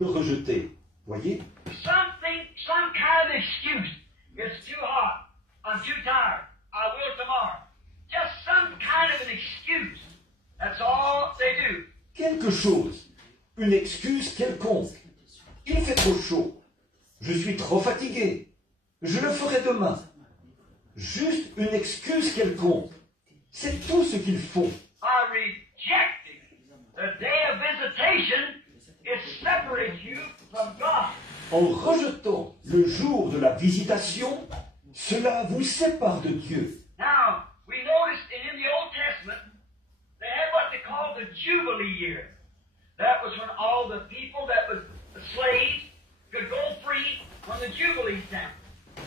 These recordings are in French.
le rejeter. Voyez? Some kind of excuse. It's too hot. I'm too tired. I will tomorrow. Just some kind of an excuse. That's all they do. Quelque chose, une excuse quelconque. Il fait trop chaud. Je suis trop fatigué. Je le ferai demain. Juste une excuse quelconque. C'est tout ce qu'ils font. By rejecting the day of visitation, it separates you from God. En rejetant le jour de la visitation, cela vous sépare de Dieu. Now, we noticed in the Old Testament, they had what they called the Jubilee year. That was when all the people that was slaves could go free when the Jubilee time.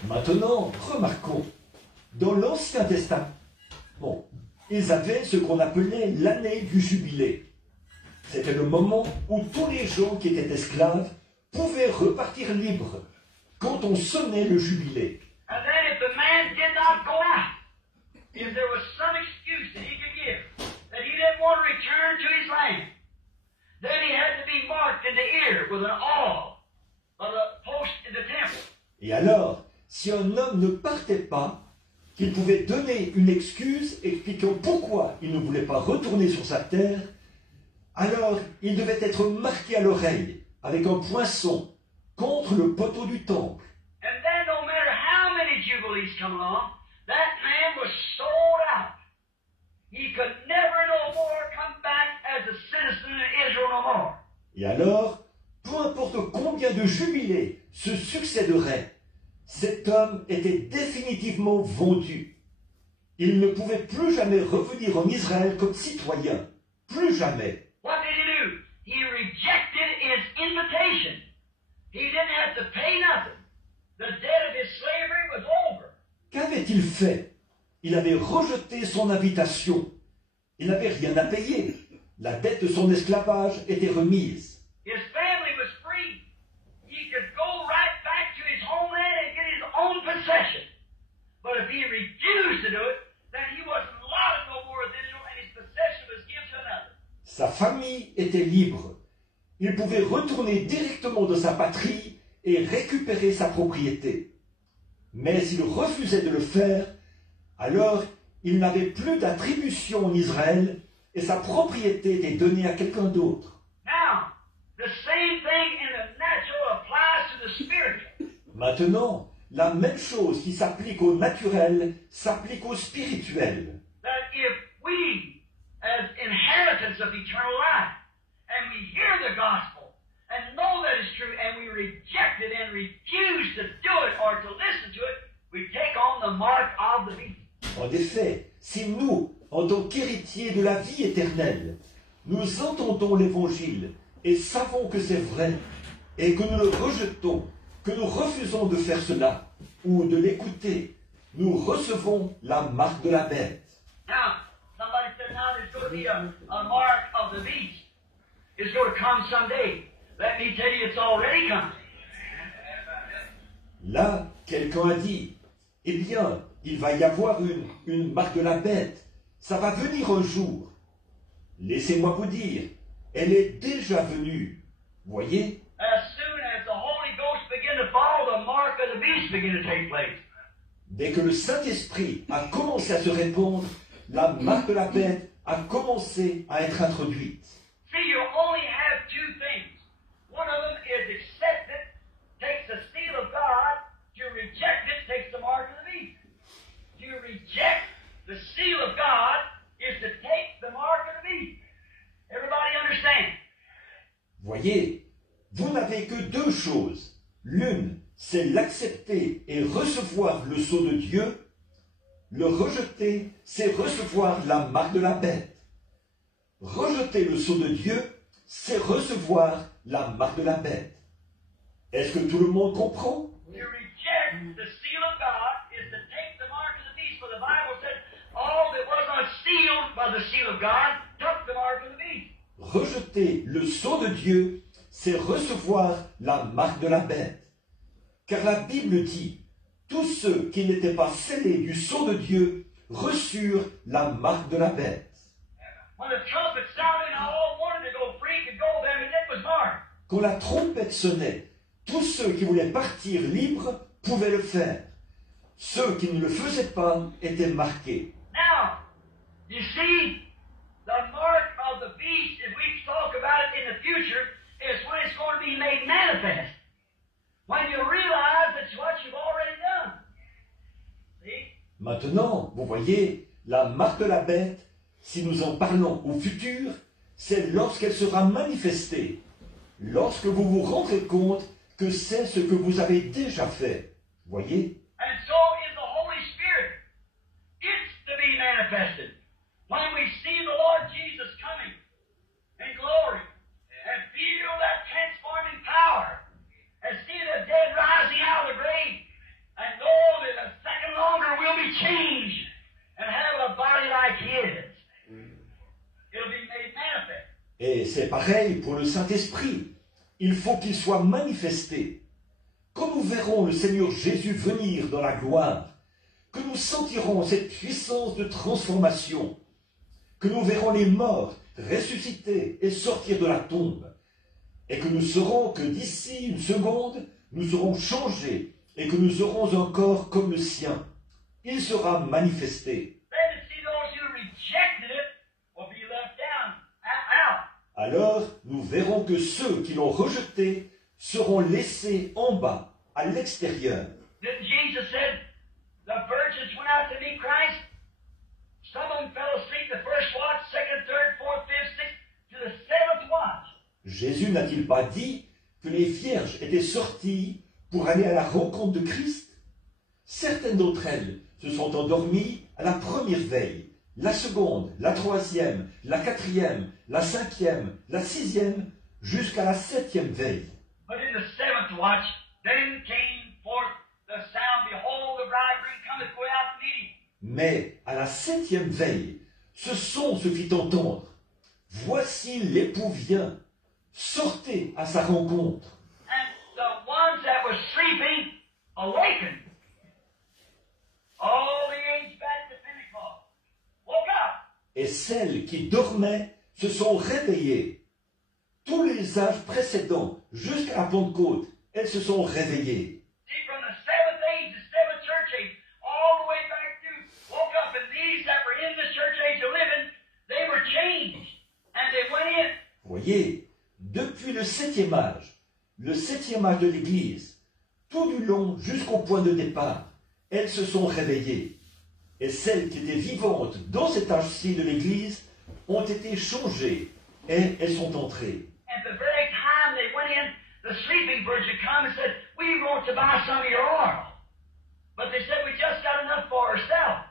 Maintenant, remarquons, dans l'Ancien Testament, ils avaient ce qu'on appelait l'année du jubilé. C'était le moment où tous les gens qui étaient esclaves pouvaient repartir libres quand on sonnait le jubilé. And then if the man did not go out, if there was some excuse that he could give, that he didn't want to return to his land, then he had to be marked in the ear with an awl of the post in the temple. Et alors, si un homme ne partait pas, qu'il pouvait donner une excuse expliquant pourquoi il ne voulait pas retourner sur sa terre, alors il devait être marqué à l'oreille avec un poinçon contre le poteau du temple. And then no matter how many jubilees come along, that man was sold out. He could never no more come back as a citizen of Israel no more. Et alors, peu importe combien de jubilés se succéderaient, cet homme était définitivement vendu. Il ne pouvait plus jamais revenir en Israël comme citoyen. Plus jamais. What did he do? He rejected his invitation. He didn't have to pay nothing. The debt of his slavery was over. Qu'avait-il fait? Il avait rejeté son invitation. Il n'avait rien à payer. La dette de son esclavage était remise. His family was free. He could go right back to his homeland and get his own possession. But if he refused to do it, then he wasn't allowed no more of Israel and his possession was given to another. Sa famille était libre. Il pouvait retourner directement dans sa patrie et récupérer sa propriété. Mais s'il refusait de le faire, alors il n'avait plus d'attribution en Israël et sa propriété était donnée à quelqu'un d'autre. Now, the same thing in the natural applies to the spiritual. Maintenant, la même chose qui s'applique au naturel s'applique au spirituel. That if we, as inheritors of eternal life, and we hear the gospel, and know that it's true, and we reject it and refuse to do it or to listen to it, we take on the mark of the beast. En effet, si nous, en tant qu'héritiers de la vie éternelle, nous entendons l'Évangile et savons que c'est vrai, et que nous le rejetons, que nous refusons de faire cela, ou de l'écouter, nous recevons la marque de la bête. Now, somebody said now there's going to be a mark of the beast. It's going to come someday. Let me tell you, it's already come. Là, quelqu'un a dit, eh bien, il va y avoir une marque de la bête. Ça va venir un jour. Laissez-moi vous dire, elle est déjà venue. Voyez? As soon as the Holy Ghost begin to fall, the mark of the beast begin to take place. Dès que le Saint-Esprit a commencé à se répandre, la marque de la bête a commencé à être introduite. See, you only have two things. One of them is accept it, takes the seal of God. To reject it, takes the mark of the beast. To reject the seal of God is to take the mark of the beast. Everybody understand? Voyez, vous n'avez que deux choses. L'une, c'est l'accepter et recevoir le sceau de Dieu. Le rejeter, c'est recevoir la marque de la bête. Rejeter le sceau de Dieu, c'est recevoir la marque de la bête. Est-ce que tout le monde comprend? To reject the seal of God is to take the mark of the beast. For the Bible says, all that was not sealed by the seal of God took the mark of the beast. Rejeter le sceau de Dieu, c'est recevoir la marque de la bête. Car la Bible dit, tous ceux qui n'étaient pas scellés du sceau de Dieu reçurent la marque de la bête. When the trumpet sounded and all wanted to go free could go there, and it was marked. quand la trompette sonnait, tous ceux qui voulaient partir libres pouvaient le faire. Ceux qui ne le faisaient pas étaient marqués. Now, you see, the mark of the beast, if we talk about it in the future, is when it's going to be made manifest. When you realize it's what you've already done. See? Maintenant, vous voyez, la marque de la bête, si nous en parlons au futur, c'est lorsqu'elle sera manifestée, lorsque vous vous rendrez compte que c'est ce que vous avez déjà fait. Voyez? And so is the Holy Spirit. It's to be manifested. When we see the Lord Jesus coming in glory and feel that transforming power and see the dead rising out of the grave and know that a second longer we'll be changed and have a body like His. It'll be made manifest. Et c'est pareil pour le Saint-Esprit. Il faut qu'il soit manifesté. Quand nous verrons le Seigneur Jésus venir dans la gloire, que nous sentirons cette puissance de transformation, que nous verrons les morts ressusciter et sortir de la tombe, et que nous saurons que d'ici une seconde, nous serons changés et que nous aurons un corps comme le sien. Il sera manifesté. Then to see those who rejected it will be left down, out. Alors, nous verrons que ceux qui l'ont rejeté seront laissés en bas, à l'extérieur. Then Jesus said, the virgins went out to meet Christ. Some of them fell asleep the first watch, second, third, fourth, fifth, sixth, to the seventh watch. Jésus n'a-t-il pas dit que les vierges étaient sorties pour aller à la rencontre de Christ? Certaines d'entre elles se sont endormies à la première veille, la seconde, la troisième, la quatrième, la cinquième, la sixième, jusqu'à la septième veille. But in the seventh watch, then came forth the sound, behold, the bridegroom cometh, go out to meet him. Mais à la septième veille, ce son se fit entendre. Voici l'époux vient, sortez à sa rencontre. And the ones that were sleeping awakened. All the age back to Pentecost woke up. Et celles qui dormaient se sont réveillées. Tous les âges précédents, jusqu'à la Pentecôte, elles se sont réveillées. See, from the seventh age, the seventh church age, all the way back through, woke up, and these that were in the church age of living, they were changed, and they went in. Voyez, depuis le septième âge de l'Église, tout du long jusqu'au point de départ, elles se sont réveillées. Et celles qui étaient vivantes dans cet âge-ci de l'Église ont été changées et elles sont entrées. At the very time they went in, the sleeping virgin come and said, we want to buy some of your oil. But they said, we just got enough for ourselves.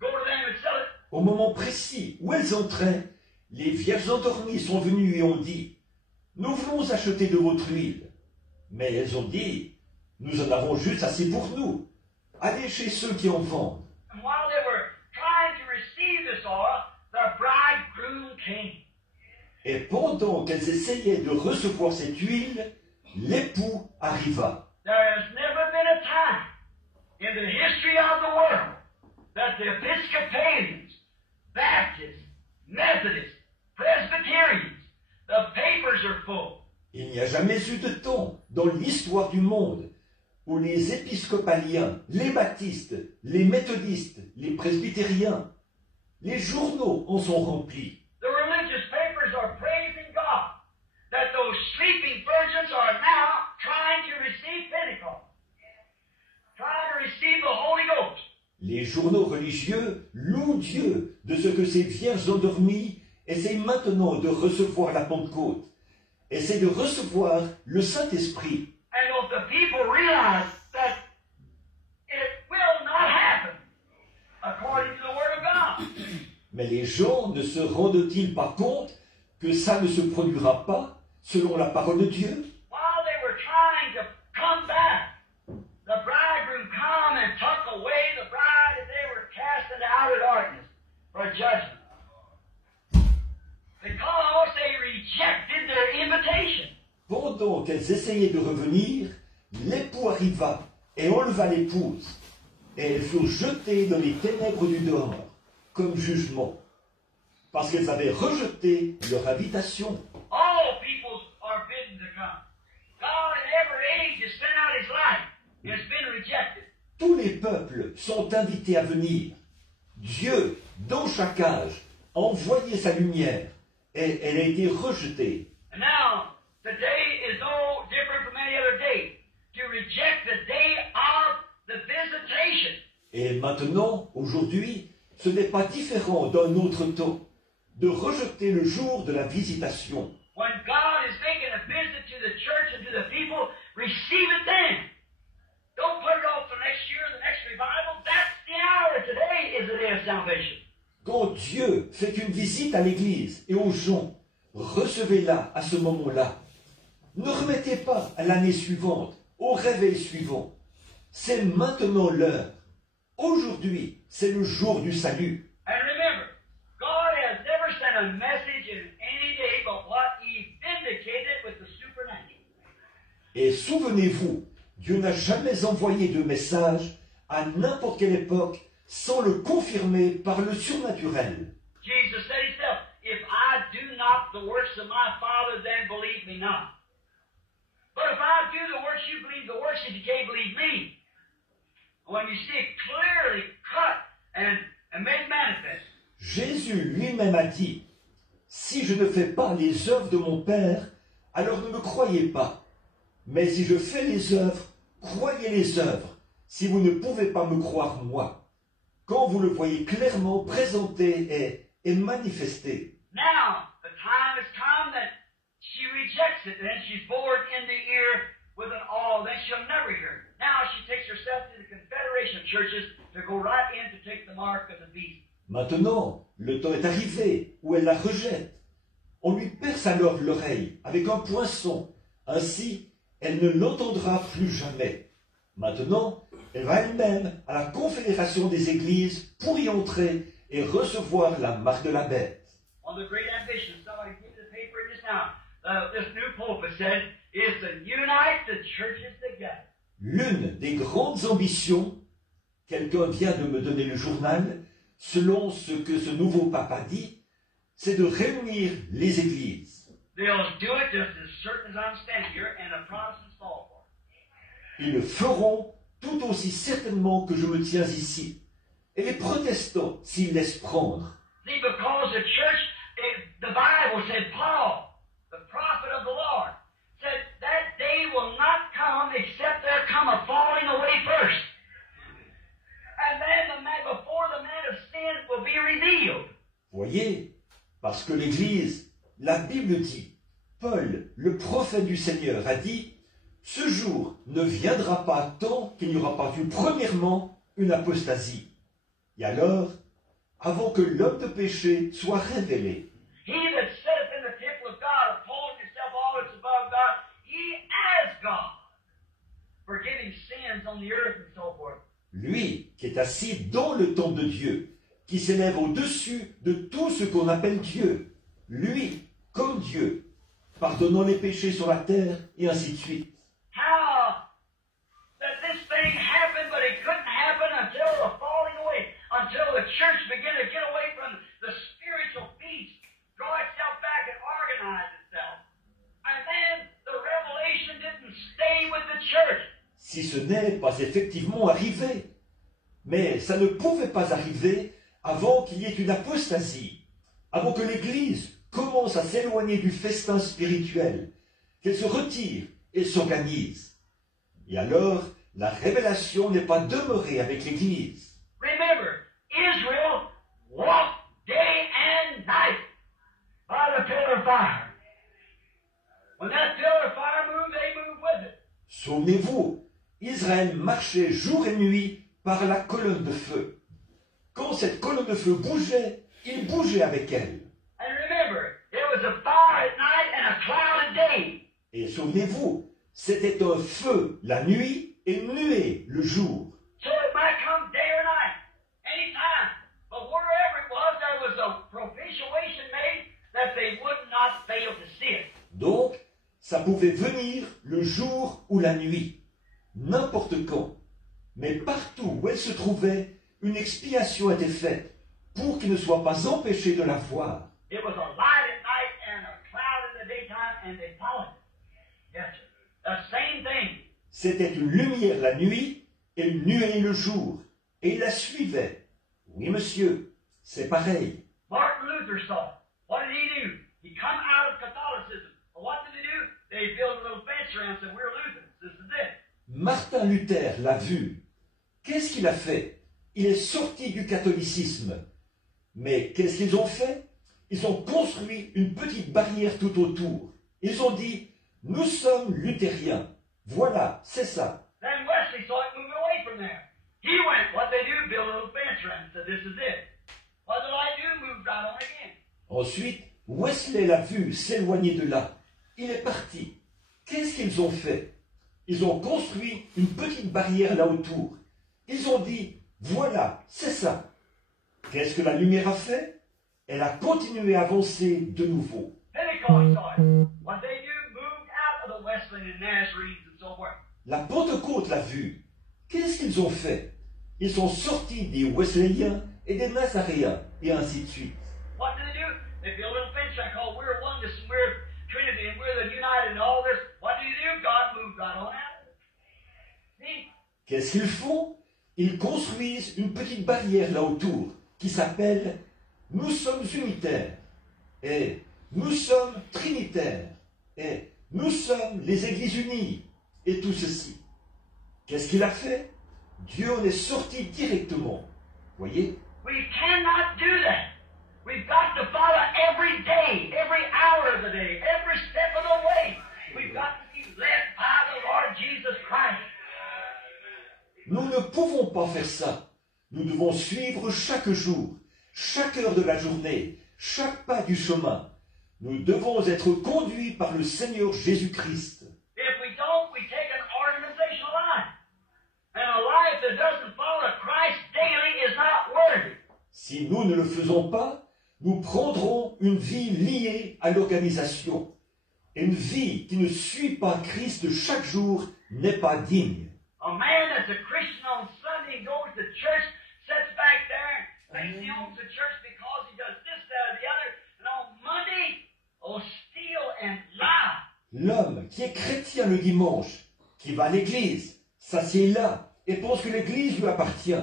Go to them and sell it. Au moment précis où elles entraient, les vierges endormies sont venues et ont dit, nous voulons acheter de votre huile. Mais elles ont dit, nous en avons juste assez pour nous. Allez chez ceux qui en vendent. And while they were trying to receive this oil, the bridegroom came. Et pendant qu'elles essayaient de recevoir cette huile, l'époux arriva. There has never been a time in the history of the world that the Episcopalians, Baptists, Methodists, Presbyterians, the papers are full. Il n'y a jamais eu de temps dans l'histoire du monde où les épiscopaliens, les baptistes, les méthodistes, les presbytériens, les journaux en sont remplis. The religious papers are praising God that those sleeping virgins are now trying to receive Pentecost, trying to receive the Holy Ghost. Les journaux religieux louent Dieu de ce que ces vierges endormies essayent maintenant de recevoir la Pentecôte, essayent de recevoir le Saint-Esprit. And if the people realize that it will not happen according to the Word of God, Mais les gens ne se rendent-ils pas compte que ça ne se produira pas selon la parole de Dieu? while they were trying to come back, the bridegroom come and took away the bride, and they were cast into outer darkness for judgment. Because they rejected their invitation. Pendant qu'elles essayaient de revenir, l'époux arriva et enleva l'épouse, et elles furent jetées dans les ténèbres du dehors, comme jugement, parce qu'elles avaient rejeté leur invitation. All peoples are bidden to come. sont invités à venir. Dieu, dans chaque âge, a envoyé sa lumière et elle a été rejetée. And now, today is no different from any other day. To reject the day of the visitation. Et maintenant, aujourd'hui, ce n'est pas différent d'un autre temps, de rejeter le jour de la visitation. When God is making a visit to the church and to the people, receive it then. Don't put it off for next year, the next revival. That's the hour. Today is the day of salvation. Quand Dieu fait une visite à l'Église et aux gens, recevez-la à ce moment-là. Ne remettez pas à l'année suivante, au réveil suivant. C'est maintenant l'heure. Aujourd'hui, c'est le jour du salut. And remember, God has never sent a message in any day but what He vindicated with the supernatural. Et souvenez-vous, Dieu n'a jamais envoyé de message à n'importe quelle époque sans le confirmer par le surnaturel. Jesus said Himself, if I do not the works of my Father, then believe me not. But if I do the works, you believe the works, if you can't believe me. When you see it clearly cut and made manifest. Jésus lui-même a dit, « Si je ne fais pas les œuvres de mon Père, alors ne me croyez pas. Mais si je fais les œuvres, croyez les œuvres, si vous ne pouvez pas me croire moi. » Quand vous le voyez clairement présenté et manifesté. Now, the time has come that she rejects it, and she's bored in the ear with an awe, then she'll never hear. Now she takes herself to the Confederation of Churches to go right in to take the mark of the beast. Maintenant, le temps est arrivé où elle la rejette. On lui perce alors l'oreille avec un poinçon. Ainsi, elle ne l'entendra plus jamais. Maintenant, elle va elle-même à la Confédération des Églises pour y entrer et recevoir la marque de la bête. One of the great ambitions, somebody gave me the paper just now, this new pope has said, is to unite the churches together. L'une des grandes ambitions, quelqu'un vient de me donner le journal, selon ce que ce nouveau pape a dit, c'est de réunir les églises. They'll do it just as certain as I'm standing here, and the Protestants fall for it. Ils le feront tout aussi certainement que je me tiens ici. Et les protestants s'y laissent prendre. See, because the church, the Bible said, Paul, the prophet of the Lord, said that day will not come except there come a falling away first. And then before the man of sin will be revealed. Voyez, parce que l'Église, la Bible dit, Paul, le prophète du Seigneur, a dit, ce jour ne viendra pas tant qu'il n'y aura pas eu premièrement une apostasie. Et alors, avant que l'homme de péché soit révélé, He that sitteth in the temple of God, upholding himself always above God, he as God, forgiving sins on the earth and so forth. lui qui est assis dans le temple de Dieu, qui s'élève au-dessus de tout ce qu'on appelle Dieu, lui, comme Dieu, pardonnant les péchés sur la terre, et ainsi de suite. How that this thing happened, but it couldn't happen until the falling away, until the church began to get away from the spiritual beast, draw itself back and organize itself. And then the revelation didn't stay with the church. Si ce n'est pas effectivement arrivé, mais ça ne pouvait pas arriver avant qu'il y ait une apostasie, avant que l'Église commence à s'éloigner du festin spirituel, qu'elle se retire et s'organise. Et alors, la révélation n'est pas demeurée avec l'Église. Remember, Israel walked day and night by the pillar of fire. When that pillar of fire moved, they moved with it. Souvenez-vous, Israël marchait jour et nuit par la colonne de feu. Quand cette colonne de feu bougeait, il bougeait avec elle. And remember, it was a fire at night and a cloud at day. Et souvenez-vous, c'était un feu la nuit et une nuée le jour. So it might come day or night, anytime. But wherever it was, there was a propitiation made that they would not fail to see it. Donc, ça pouvait venir le jour ou la nuit, n'importe quand. Mais partout où elle se trouvait, une expiation était faite pour qu'ils ne soient pas empêchés de la voir. It was a light at night and a cloud in the daytime, and they followed it. Yes, sir. The same thing. C'était une lumière la nuit et une nuée le jour. et ils la suivaient. Oui, monsieur, c'est pareil. Martin Luther saw it. What did he do? He come out of Catholicism. Well, what did they do? They built a little fence around and said, we're Lutherans. This is it. Martin Luther l'a vu. Qu'est-ce qu'il a fait? Il est sorti du catholicisme. Mais qu'est-ce qu'ils ont fait? Ils ont construit une petite barrière tout autour. Ils ont dit, nous sommes luthériens. Voilà, c'est ça. Then Wesley saw it moving away from there. He went, what they do, build a little fence around and said, this is it. What did I do? Moved right on again. Ensuite, Wesley l'a vu s'éloigner de là. Il est parti. Qu'est-ce qu'ils ont fait? Ils ont construit une petite barrière là autour. Ils ont dit, voilà, c'est ça. Qu'est-ce que la lumière a fait? Elle a continué à avancer de nouveau. Pentecost saw it. What they do, moved out of the Wesleyan and Nazarenes and so forth. La Pentecôte l'a vu. Qu'est-ce qu'ils ont fait? Ils sont sortis des Wesleyens et des Nazaréens, et ainsi de suite. What did they do? They built a little fence around called we're oneness and we're Trinity and we're the united and all this. What did he do? God moved right on out. See? Qu'est-ce qu'ils font? Ils construisent une petite barrière là autour qui s'appelle « Nous sommes unitaires » et « Nous sommes trinitaires » et « Nous sommes les Églises unies » et tout ceci. Qu'est-ce qu'il a fait? Dieu en est sorti directement. Voyez? We cannot do that. We've got to follow every day, every hour of the day, every step of the way. We've got to be led by the Lord Jesus Christ. Nous ne pouvons pas faire ça. Nous devons suivre chaque jour, chaque heure de la journée, chaque pas du chemin. Nous devons être conduits par le Seigneur Jésus-Christ. If we don't, we take an organizational life. And a life that doesn't follow Christ daily is not worthy. Si nous ne le faisons pas, nous prendrons une vie liée à l'organisation. Et une vie qui ne suit pas Christ chaque jour n'est pas digne. A man that's a Christian on Sunday goes to church, sits back there, thinks he owns the church because he does this, that, or the other, and on Monday, steal and lie. L'homme qui est chrétien le dimanche, qui va à l'église, s'assied là et pense que l'église lui appartient,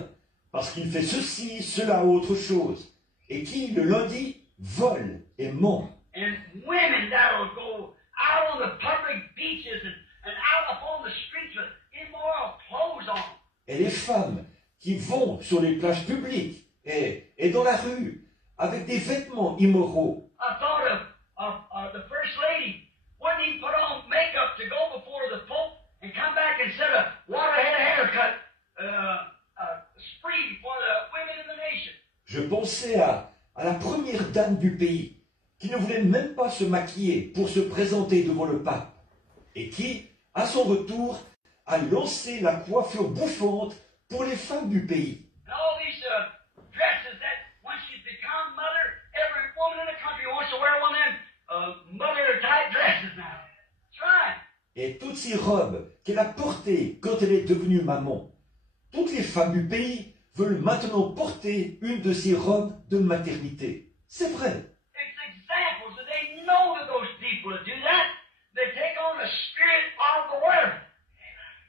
parce qu'il fait ceci, cela ou autre chose, et qui, le lundi, vole et ment. And women that'll go out on the public beaches and out upon the streets with immoral clothes on. Et les femmes qui vont sur les plages publiques et dans la rue avec des vêtements immoraux. I thought of the First Lady. Wouldn't he put on makeup to go before the Pope and come back and set a waterhead haircut spree for the women in the nation? Je pensais à la première dame du pays qui ne voulait même pas se maquiller pour se présenter devant le pape et qui, à son retour, a lancé la coiffure bouffante pour les femmes du pays. And all these dresses that once she's become mother, every woman in the country wants to wear one of them mother-type dresses now. That's right. Et toutes ces robes qu'elle a portées quand elle est devenue maman. Toutes les femmes du pays veulent maintenant porter une de ces robes de maternité. C'est vrai. It's examples that they know that those people that do that, they take on the spirit of the world.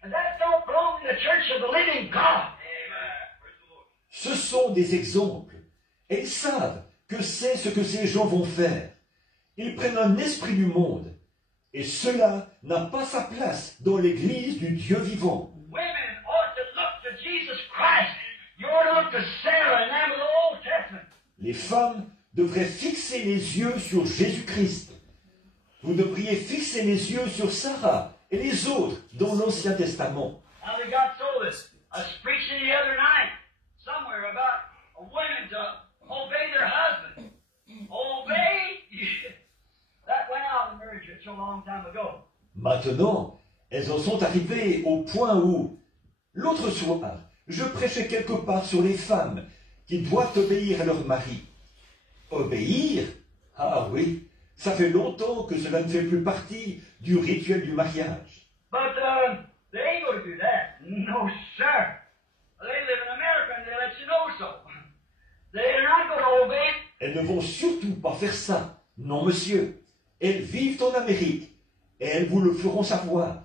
And that don't belong in the church of the living God. Ce sont des exemples. Et ils savent que c'est ce que ces gens vont faire. Ils prennent un esprit du monde. Et cela n'a pas sa place dans l'église du Dieu vivant. Women ought to look to Jesus Christ. You ought to look to Sarah and them of the Old Testament. Les femmes devraient fixer les yeux sur Jésus-Christ. Vous devriez fixer les yeux sur Sarah et les autres dans l'Ancien Testament. Now they got so this. I was preaching the other night somewhere about women to obey their husband. Obey? That went out in marriage a long time ago. Maintenant, elles en sont arrivées au point où, l'autre soir, je prêchais quelque part sur les femmes qui doivent obéir à leur mari. Obéir? Ah oui, ça fait longtemps que cela ne fait plus partie du rituel du mariage. But they ain't going to do that. No, sir. They live in America and they let you know so. They're not going to obey. Elles ne vont surtout pas faire ça. Non, monsieur. Elles vivent en Amérique et elles vous le feront savoir.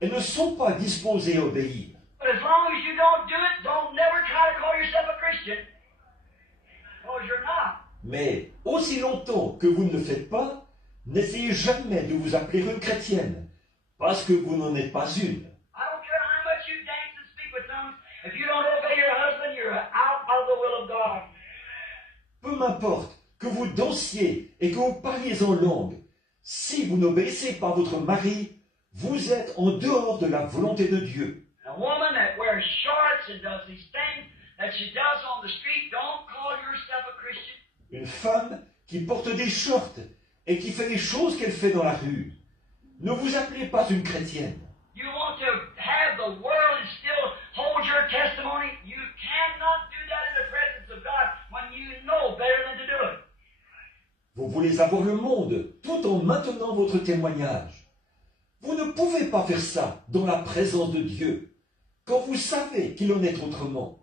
Elles ne sont pas disposées à obéir. But as long as you don't do it, don't never try to call yourself a Christian, because you're not. Mais aussi longtemps que vous ne le faites pas, n'essayez jamais de vous appeler une chrétienne, parce que vous n'en êtes pas une. I don't care how much you dance and speak with tongues. If you don't obey your husband, you're out of the will of God. Peu m'importe que vous dansiez et que vous parliez en langue, si vous n'obéissez pas votre mari, vous êtes en dehors de la volonté de Dieu. A woman that wears shorts and does these things that she does on the street, don't call yourself a Christian. Une femme qui porte des shorts et qui fait les choses qu'elle fait dans la rue. Ne vous appelez pas une chrétienne. You want to have the world and still hold your testimony? You cannot do that in the presence of God when you know better than to do it. Vous voulez avoir le monde tout en maintenant votre témoignage. Vous ne pouvez pas faire ça dans la présence de Dieu, quand vous savez qu'il en est autrement.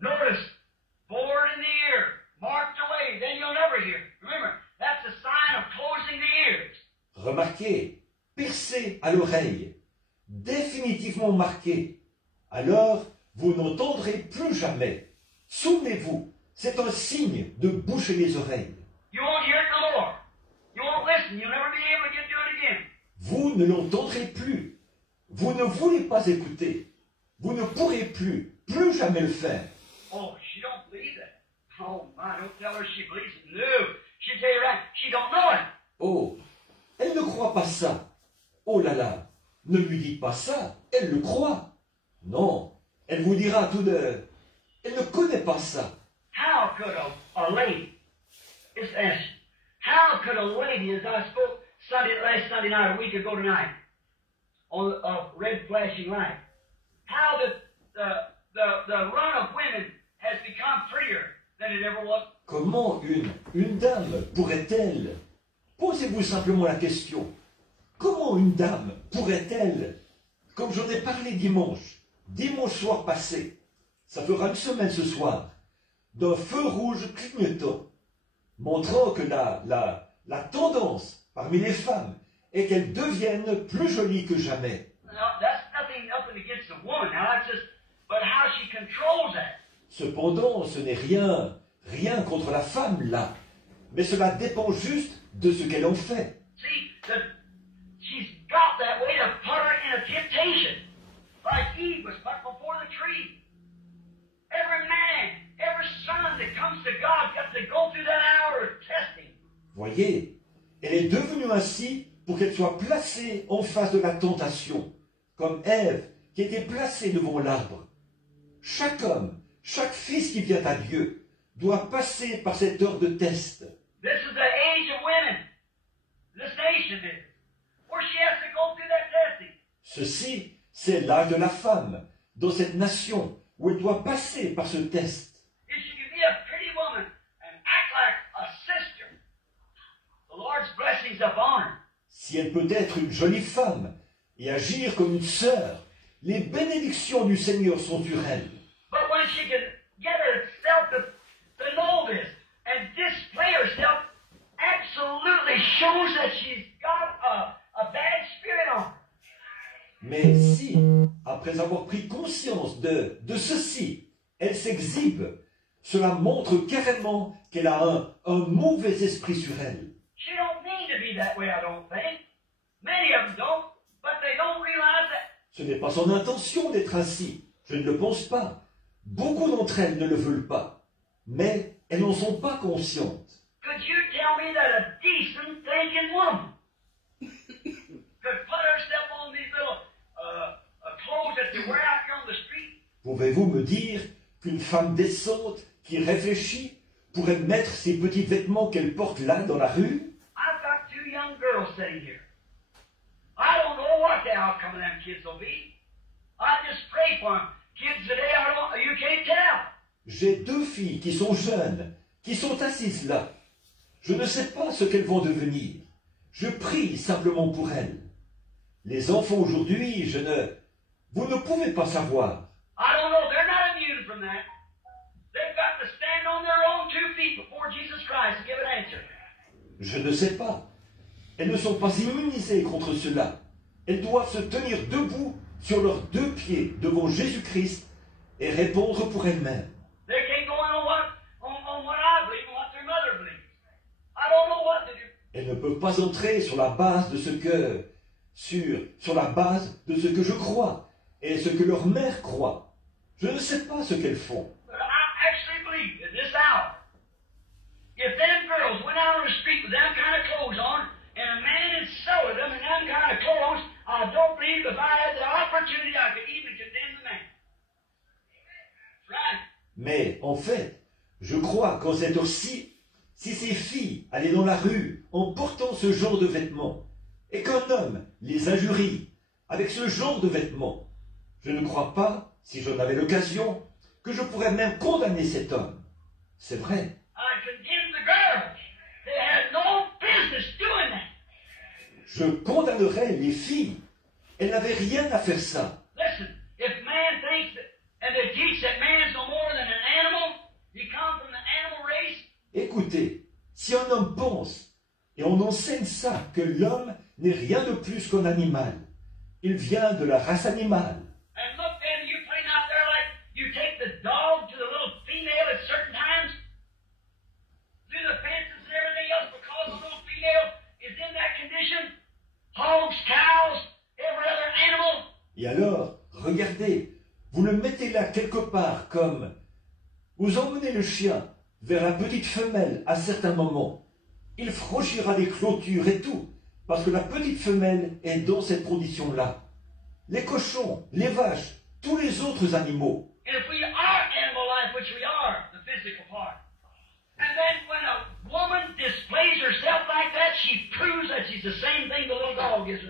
Notice, bored in the ear, marked away, then you'll never hear. Remember, that's a sign of closing the ears. Remarquez, percé à l'oreille, définitivement marqué. Alors, vous n'entendrez plus jamais. Souvenez-vous, c'est un signe de boucher les oreilles. You won't hear it no more. You won't listen. You'll never be able to get to it again. Vous ne l'entendrez plus. Vous ne voulez pas écouter. Vous ne pourrez plus jamais le faire. Oh, she don't believe that. Oh, my, don't tell her she believes it. No. She'll tell you right. She don't know it. Oh, elle ne croit pas ça. Oh là là, ne lui dites pas ça, elle le croit. Non, elle vous dira tout de... Elle ne connaît pas ça. How could a lady, just ask you, how could a lady, as I spoke last Sunday night, a week ago tonight, on a red flashing light, how the run of women has become prettier than it ever was? Comment une dame pourrait-elle... Posez-vous simplement la question. Comment une dame pourrait-elle, comme j'en ai parlé dimanche soir passé, ça fera une semaine ce soir, d'un feu rouge clignotant, montrant que la tendance parmi les femmes est qu'elles deviennent plus jolies que jamais. Now, that's nothing against the woman. Now, that's just, but how she controls that. Cependant, ce n'est rien contre la femme là, mais cela dépend juste de ce qu'elle en fait. See, she's got that way to put her in a temptation, like Eve was put before the tree. Every man, every son that comes to God has to go through that hour of testing. Voyez, elle est devenue ainsi pour qu'elle soit placée en face de la tentation, comme Ève qui était placée devant l'arbre. Chaque homme, chaque fils qui vient à Dieu doit passer par cette heure de test. This is the age of women. This nation is. Where she has to go through that testing. Ceci, c'est l'âge de la femme, dans cette nation où elle doit passer par ce test. If she can be a pretty woman and act like a sister, the Lord's blessings upon her. Si elle peut être une jolie femme et agir comme une sœur, les bénédictions du Seigneur sont sur elle. But when she can get herself to know this and display herself, absolutely shows that she's got a bad spirit on her. Mais si, après avoir pris conscience de ceci, elle s'exhibe, cela montre carrément qu'elle a un mauvais esprit sur elle. She don't mean to be that way, I don't think. Many of them don't, but they don't realize that. Ce n'est pas son intention d'être ainsi, je ne le pense pas. Beaucoup d'entre elles ne le veulent pas, mais elles n'en sont pas conscientes. Could you tell me that a decent thinking woman could put herself on these little clothes that they wear out here on the street? Pouvez-vous me dire qu'une femme décente qui réfléchit pourrait mettre ces petits vêtements qu'elle porte là dans la rue? I've got two young girls sitting here. I don't know what the outcome of them kids will be. I just pray for them. Kids today, you can't tell. J'ai deux filles qui sont jeunes, qui sont assises là. Je ne sais pas ce qu'elles vont devenir. Je prie simplement pour elles. Les enfants aujourd'hui, vous ne pouvez pas savoir. I don't know. They're not immune from that. They've got to stand on their own 2 feet before Jesus Christ and give an answer. Je ne sais pas. Elles ne sont pas immunisées contre cela. Elles doivent se tenir debout sur leurs 2 pieds devant Jésus-Christ et répondre pour elles-mêmes. They can't go on what I believe and what their mother believes. I don't know what to do. Elles ne peuvent pas entrer sur la base de ce que, sur la base de ce que je crois et ce que leur mère croit. Je ne sais pas ce qu'elles font. But I actually believe at this hour, if them girls went out on the street with them kind of clothes on, and a man had sold them in them kind of clothes, I don't believe if I had the opportunity I could even condemn the man. That's right. Mais en fait, je crois qu'en cette heure-ci, si ces filles allaient dans la rue en portant ce genre de vêtements, et qu'un homme les injurie avec ce genre de vêtements, je ne crois pas, si j'en avais l'occasion, que je pourrais même condamner cet homme. C'est vrai. I condemn the girls. They had no business doing that. Je condamnerais les filles. Elles n'avaient rien à faire ça. Listen, if man thinks that, and they teach that man's no more than an animal, he comes from the animal race, Écoutez, si un homme pense, et on enseigne ça, que l'homme n'est rien de plus qu'un animal, il vient de la race animale. and look then, you playing out there like you take the dog to the little female at certain times, through the fences and everything else because the little female is in that condition. Hogs, cows, every other animal. Et alors, regardez, vous le mettez là quelque part comme vous emmenez le chien vers la petite femelle à certains moments. Il franchira les clôtures et tout, parce que la petite femelle est dans cette condition-là. Les cochons, les vaches, tous les autres animaux. And if we are animal life, which we are, the physical part, and then when a woman displays herself like that, she proves that she's the same thing the little dog is.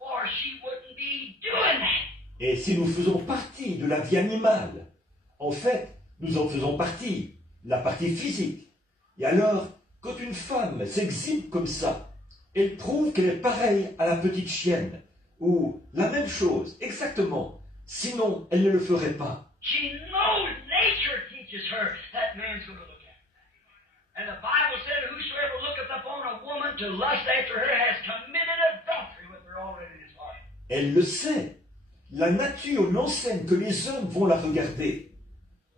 Or she wouldn't be doing that. Et si nous faisons partie de la vie animale, en fait, nous en faisons partie, la partie physique. Et alors, quand une femme s'exhibe comme ça, elle prouve qu'elle est pareille à la petite chienne, ou la même chose, exactement. Sinon, elle ne le ferait pas. She knows nature teaches her that man's going to look at her. And the Bible said, whosoever looketh upon a woman to lust after her has committed adultery with her already in his heart. Elle le sait. La nature l'enseigne que les hommes vont la regarder.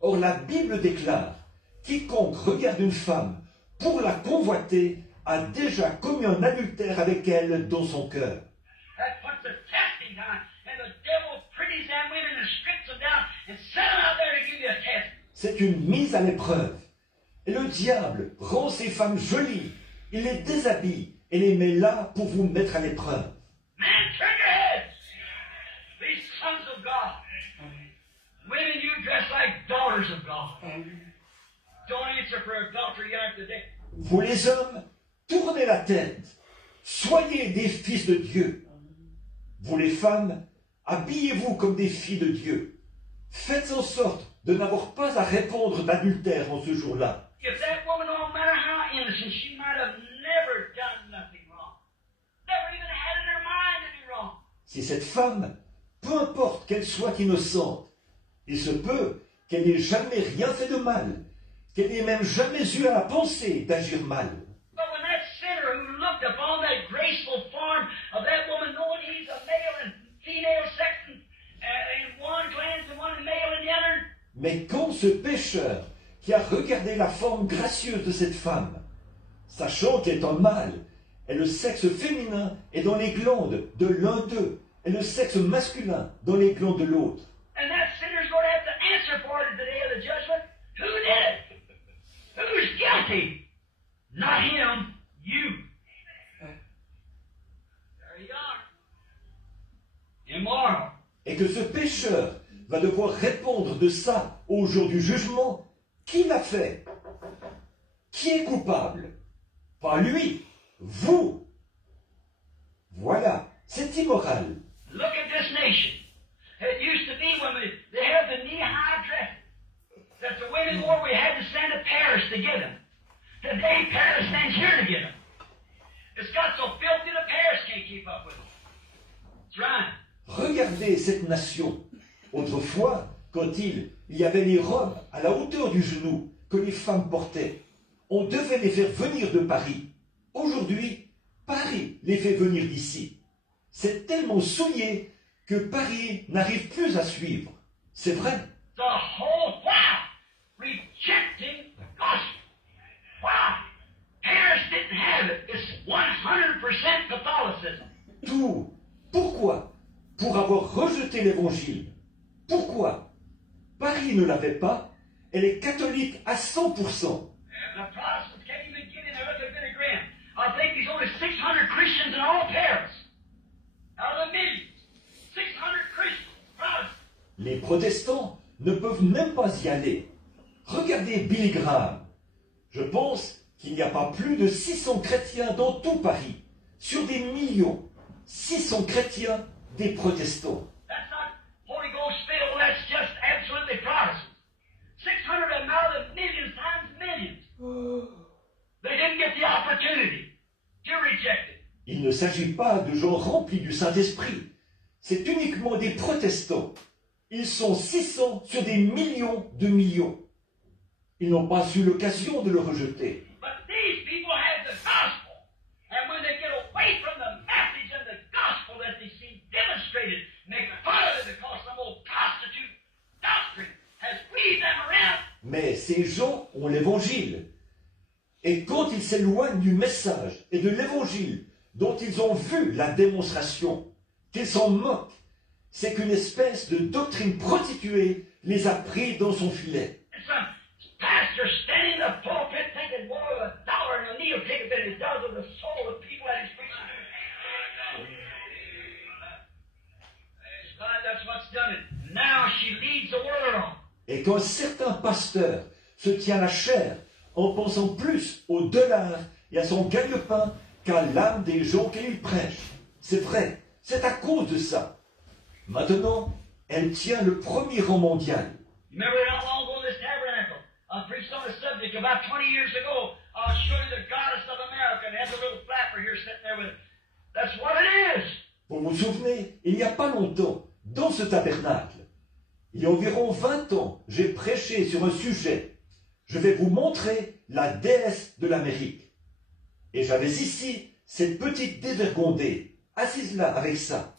Or, la Bible déclare, quiconque regarde une femme pour la convoiter a déjà commis un adultère avec elle dans son cœur. That puts a testing time, and the devil pretties them women and strips them down and sends them out there to give you a test. C'est une mise à l'épreuve. Et le diable rend ces femmes jolies. Il les déshabille et les met là pour vous mettre à l'épreuve. Man, turn your heads. These sons of God. Women, you dress like daughters of God. Don't answer for adultery yet today. Vous les hommes, tournez la tête. Soyez des fils de Dieu. Vous les femmes, habillez-vous comme des filles de Dieu. Faites en sorte de n'avoir pas à répondre d'adultère en ce jour-là. If that woman, no matter how innocent, she might have never done nothing wrong. Never even had in her mind to do wrong. Si cette femme, peu importe qu'elle soit innocente, il se peut qu'elle n'ait jamais rien fait de mal, qu'elle n'ait même jamais eu à la pensée d'agir mal. But when that sinner who looked upon that graceful form of that woman, knowing he's a male and female sex, and one glands and one male and the other, Mais quand ce pécheur qui a regardé la forme gracieuse de cette femme, sachant qu'elle est un mâle, et le sexe féminin est dans les glandes de l'un d'eux, et le sexe masculin dans les glandes de l'autre, and that sinner's going to have to answer for it at the day of the judgment. Who did it? Who's guilty? Not him, you. There you are. Immoral. et que ce pécheur va devoir répondre de ça au jour du jugement, qui l'a fait? Qui est coupable? Pas lui, vous. Voilà, c'est immoral. Look at this nation. It used to be when they had the knee-high dress that the women wore, we had to send to Paris to get them. Today, Paris sends here to get them. It's got so filthy that Paris can't keep up with it. That's right. Regardez cette nation. Autrefois, quand il y avait les robes à la hauteur du genou que les femmes portaient, on devait les faire venir de Paris. Aujourd'hui, Paris les fait venir d'ici. C'est tellement souillé que Paris n'arrive plus à suivre. C'est vrai. The whole, wow, rejecting the gospel. Wow, Paris didn't have it. It's 100% Catholicism. Tout. Pourquoi? Pour avoir rejeté l'évangile. Pourquoi? Paris ne l'avait pas. Elle est catholique à 100%. And the Protestants can't even get in there. Look at Billy Graham. I think there's only 600 Christians in all Paris. Out of the millions. 600 Christians, Protestants. Les protestants ne peuvent même pas y aller. Regardez Billy Graham. Je pense qu'il n'y a pas plus de 600 chrétiens dans tout Paris. Sur des millions. 600 chrétiens, des protestants. That's not Holy Ghost filled, that's just absolutely Protestant. 600 of them out of millions times millions. They didn't get the opportunity to reject it. Il ne s'agit pas de gens remplis du Saint-Esprit. C'est uniquement des protestants. Ils sont 600 sur des millions de millions. Ils n'ont pas eu l'occasion de le rejeter. But these people have the gospel. And when they get away from the message and the gospel that they see demonstrated, make fun of it because some old prostitute doctrine has weaved them around. Mais ces gens ont l'évangile. Et quand ils s'éloignent du message et de l'évangile dont ils ont vu la démonstration, qu'ils s'en moquent, c'est qu'une espèce de doctrine prostituée les a pris dans son filet. And some pastor standing in the pulpit thinking more of a dollar and a needle ticket than he does of the soul of people that he's preaching to. God, that's what's done it. Now she leads the world. Et quand certains pasteurs se tiennent la chair en pensant plus au dollar et à son gagne-pain qu'à l'âme des gens qu'ils prêchent, c'est vrai, c'est à cause de ça. Maintenant, elle tient le premier rang mondial. Remember not long ago in this tabernacle, I preached on a subject about 20 years ago. I was showing you the goddess of America and had the little flapper here sitting there with it. That's what it is. Vous vous souvenez, il n'y a pas longtemps, dans ce tabernacle, il y a environ 20 ans, j'ai prêché sur un sujet. Je vais vous montrer la déesse de l'Amérique. Et j'avais ici cette petite dévergondée, assise là avec ça.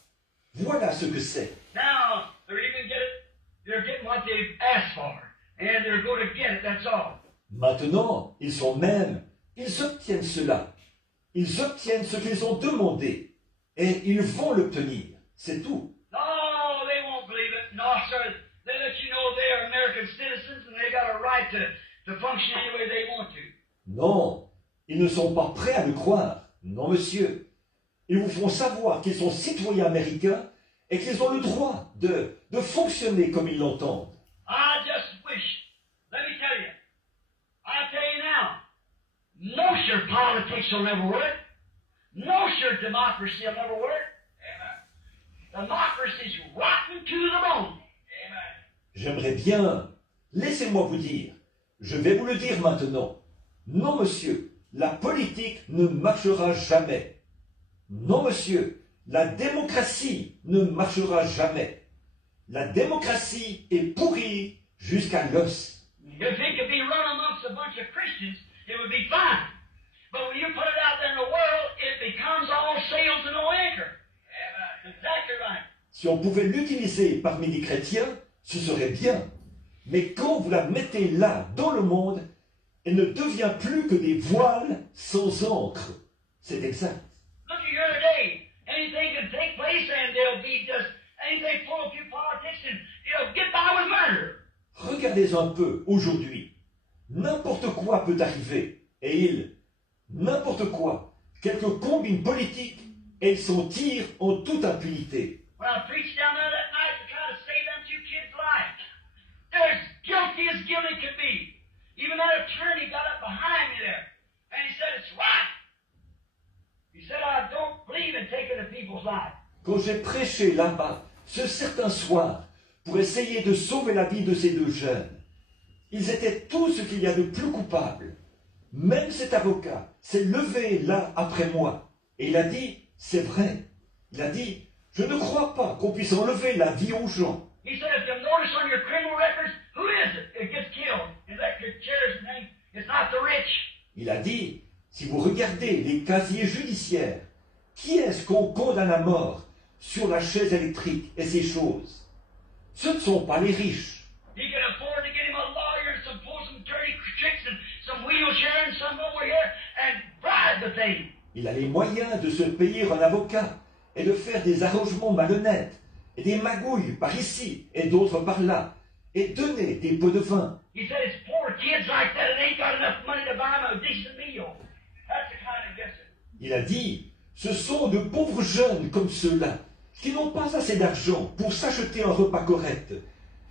Voilà ce que c'est. Now, they're getting what they've asked for. And they're going to get it, that's all. Maintenant, ils obtiennent cela. Ils obtiennent ce qu'ils ont demandé. Et ils vont l'obtenir. C'est tout. No, they won't believe it. No, sir. They let you know they are American citizens and they got a right to function any way they want to. Non, ils ne sont pas prêts à le croire. Non, monsieur. Ils vous font savoir qu'ils sont citoyens américains et qu'ils ont le droit de fonctionner comme ils l'entendent. I just wish, let me tell you now, no sure politics will never work. No sure democracy will never work. Amen. Democracy's rotten to the bone. Amen. J'aimerais bien, laissez-moi vous dire, je vais vous le dire maintenant. Non, monsieur, la politique ne marchera jamais. Non, monsieur, la démocratie ne marchera jamais. La démocratie est pourrie jusqu'à l'os. If it could be run amongst a bunch of Christians, it would be fine. But when you put it out there in the world, it becomes all sails and no anchor. Amen. Exactly right. Si on pouvait l'utiliser parmi des chrétiens, ce serait bien. Mais quand vous la mettez là, dans le monde, elle ne devient plus que des voiles sans encre. C'est exact. Look at here today. Anything can take place and there'll be just anything full of few politics and it'll get by with murder. Regardez un peu aujourd'hui. N'importe quoi peut arriver. Et n'importe quoi, quelques combines politiques, et ils s'en tirent en toute impunité. When I preached down there that night to try to save them two kids' lives, they're as guilty as guilty could be. Even that attorney got up behind me there, and he said, it's right. He said, I don't believe in taking the people's lives. Quand j'ai prêché là-bas, ce certain soir, pour essayer de sauver la vie de ces deux jeunes, ils étaient tout ce qu'il y a de plus coupable. Même cet avocat s'est levé là après moi, et il a dit, c'est vrai. Il a dit, je ne crois pas qu'on puisse enlever la vie aux gens. He said, if you notice on your criminal records, who is it that gets killed? Electric chairs and things. It's not the rich. Il a dit, si vous regardez les casiers judiciaires, qui est-ce qu'on condamne à mort? sur la chaise électrique et ces choses. Ce ne sont pas les riches. He can afford to get him a lawyer, some pull some dirty tricks and some wheelchair and some over here and bribe the thing. Il a les moyens de se payer un avocat et de faire des arrangements malhonnêtes et des magouilles par ici et d'autres par là et donner des pots de vin. He said it's poor kids like that that ain't got enough money to buy them a decent meal. That's the kind of gets it. Il a dit, ce sont de pauvres jeunes comme ceux-là qui n'ont pas assez d'argent pour s'acheter un repas correct.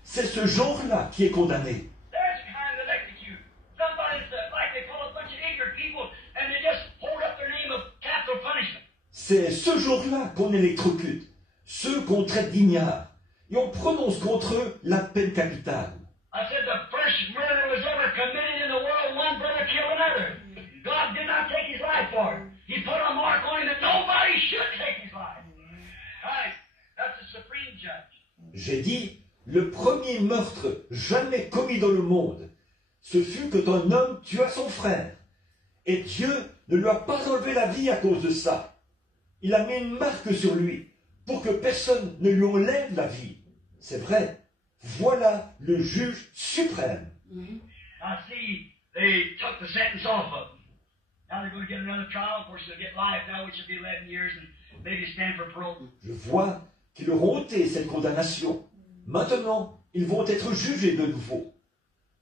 C'est ce genre-là qui est condamné. There's the kind that execute. Somebody's like they call a bunch of ignorant people and they just hold up their name of capital punishment. C'est ce jour-là qu'on électrocute, ceux qu'on traite d'ignards, et on prononce contre eux la peine capitale. I said the first murder was ever committed in the world, one brother killed another. God did not take his life for it. He put a mark on him that nobody should take his life. Right. That's the supreme judge. J'ai dit, le premier meurtre jamais commis dans le monde, ce fut quand un homme tua son frère. Et Dieu ne lui a pas enlevé la vie à cause de ça. Il a mis une marque sur lui pour que personne ne lui enlève la vie. C'est vrai. Voilà le juge suprême. I see they took the sentence off of him. Now they're going to get another trial. Of course, they'll get life now, which will be 11 years, and maybe stand for parole. Je vois qu'ils auront ôté cette condamnation. Maintenant, ils vont être jugés de nouveau.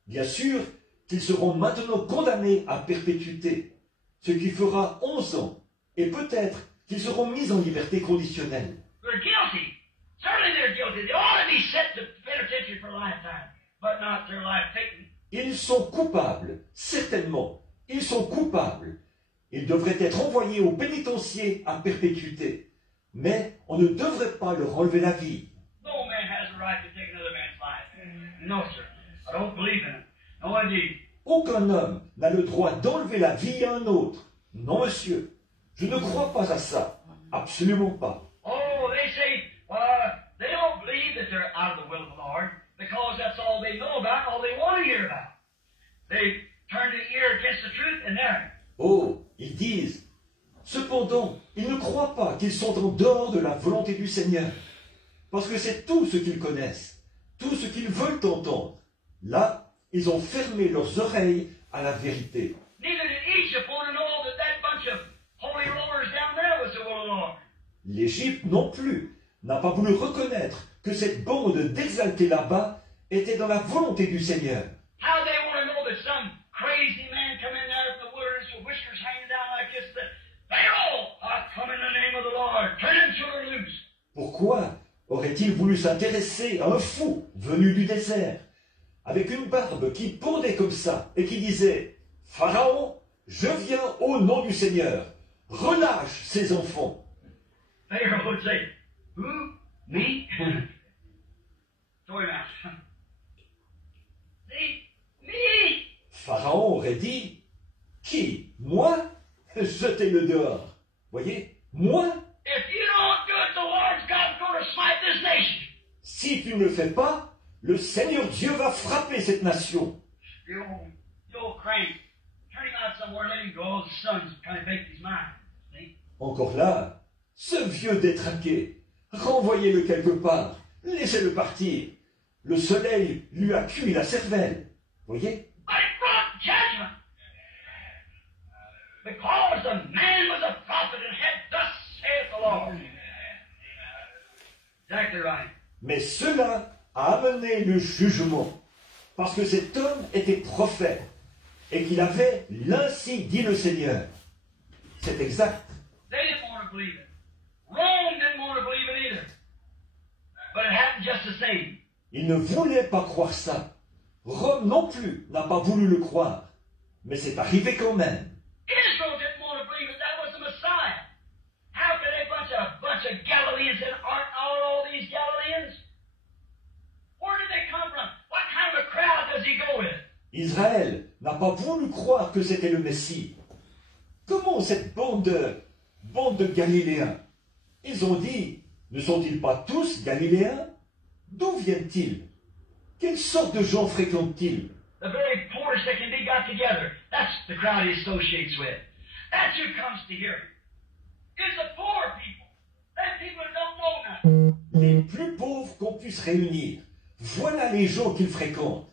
Bien sûr qu'ils seront maintenant condamnés à perpétuité, ce qui fera 11 ans, et peut-être qu'ils seront mis en liberté conditionnelle. They're guilty. Certainly they're guilty. They ought to be sent to penitentiary for a lifetime, but not their life taken. Ils sont coupables, certainement. Ils sont coupables. Ils devraient être envoyés au pénitencier à perpétuité. Mais on ne devrait pas leur enlever la vie. No man has a right to take another man's life. No, sir. I don't believe in it. No, indeed. Aucun homme n'a le droit d'enlever la vie à un autre. Non, monsieur. Je ne crois pas à ça. Absolument pas. Oh, they say, they don't believe that they're out of the will of the Lord because that's all they know about, all they want to hear about. They turn the ear against the truth and there. Oh, ils disent. Cependant, ils ne croient pas qu'ils sont en dehors de la volonté du Seigneur. Parce que c'est tout ce qu'ils connaissent, tout ce qu'ils veulent entendre. Là, ils ont fermé leurs oreilles à la vérité. Neither did Egypt want to know that that bunch of holy rollers down there was the will of the Lord. L'Égypte non plus n'a pas voulu reconnaître que cette bande d'exaltés là-bas était dans la volonté du Seigneur. How they want to know that some crazy man come in there from the wilderness with whiskers hanging down like this, that Pharaoh, I come in the name of the Lord, turn them children loose. Pourquoi aurait-il voulu s'intéresser à un fou venu du désert, avec une barbe qui pendait comme ça et qui disait « Pharaon, je viens au nom du Seigneur, relâche ces enfants !» Pharaoh would say, who? Me? Sorry, man. Me? Pharaon aurait dit « Qui? Moi? Jetez-le dehors. Voyez? Moi? If you don't do it, the Lord God's going to smite this nation. Si tu ne le fais pas, le Seigneur Dieu va frapper cette nation. You old crank. Turn him out somewhere, let him go. The son's trying to make his mind. See? Encore là, ce vieux détraqué, renvoyez-le quelque part, laissez-le partir. Le soleil lui a cuit la cervelle. Voyez? But it brought judgment. Because the man was a prophet and had thus saith the Lord. Exactly right. Mais cela a amené le jugement, parce que cet homme était prophète, et qu'il avait l'ainsi dit le Seigneur. C'est exact. They didn't want to believe it. Rome didn't want to believe it either. But it happened just the same. Il ne voulait pas croire ça. Rome non plus n'a pas voulu le croire. Mais c'est arrivé quand même. Israel didn't want to believe that that was the Messiah. How could a bunch of Galileans and aren't all these Galileans? Where did they come from? What kind of a crowd does he go with? Israël n'a pas voulu croire que c'était le Messie. Comment cette bande de Galiléens? Ils ont dit, ne sont-ils pas tous Galiléens? D'où viennent-ils? Quelle sorte de gens fréquentent-ils? The very poorest that can be got together. That's the crowd he associates with. That's who comes to hear him. It's the poor people. Them people that don't know Les plus pauvres qu'on puisse réunir. Voilà les gens qu'ils fréquentent.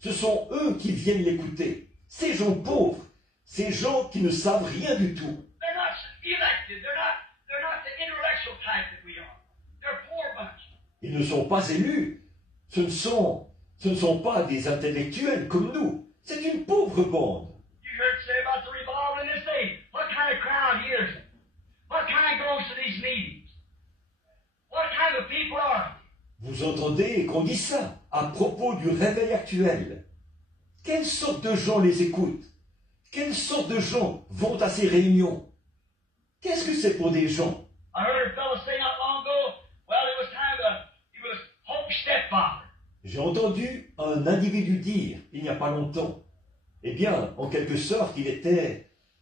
Ce sont eux qui viennent l'écouter. Ces gens pauvres, ces gens qui ne savent rien du tout. They're not elected. They're not the intellectual type that we are. They're a poor bunch. Ils ne sont pas élus. Ce ne sont pas des intellectuels comme nous. C'est une pauvre bande. You heard say about the revival in this day. What kind of crowd hears it? What kind goes to these meetings? What kind of people are they? Vous entendez qu'on dit ça à propos du réveil actuel. Quelle sorte de gens les écoutent? Quelle sorte de gens vont à ces réunions? Qu'est-ce que c'est pour des gens? I heard a fellow say not long ago, well, it was kind of he was Hope's stepfather. J'ai entendu un individu dire, il n'y a pas longtemps, eh bien, en quelque sorte,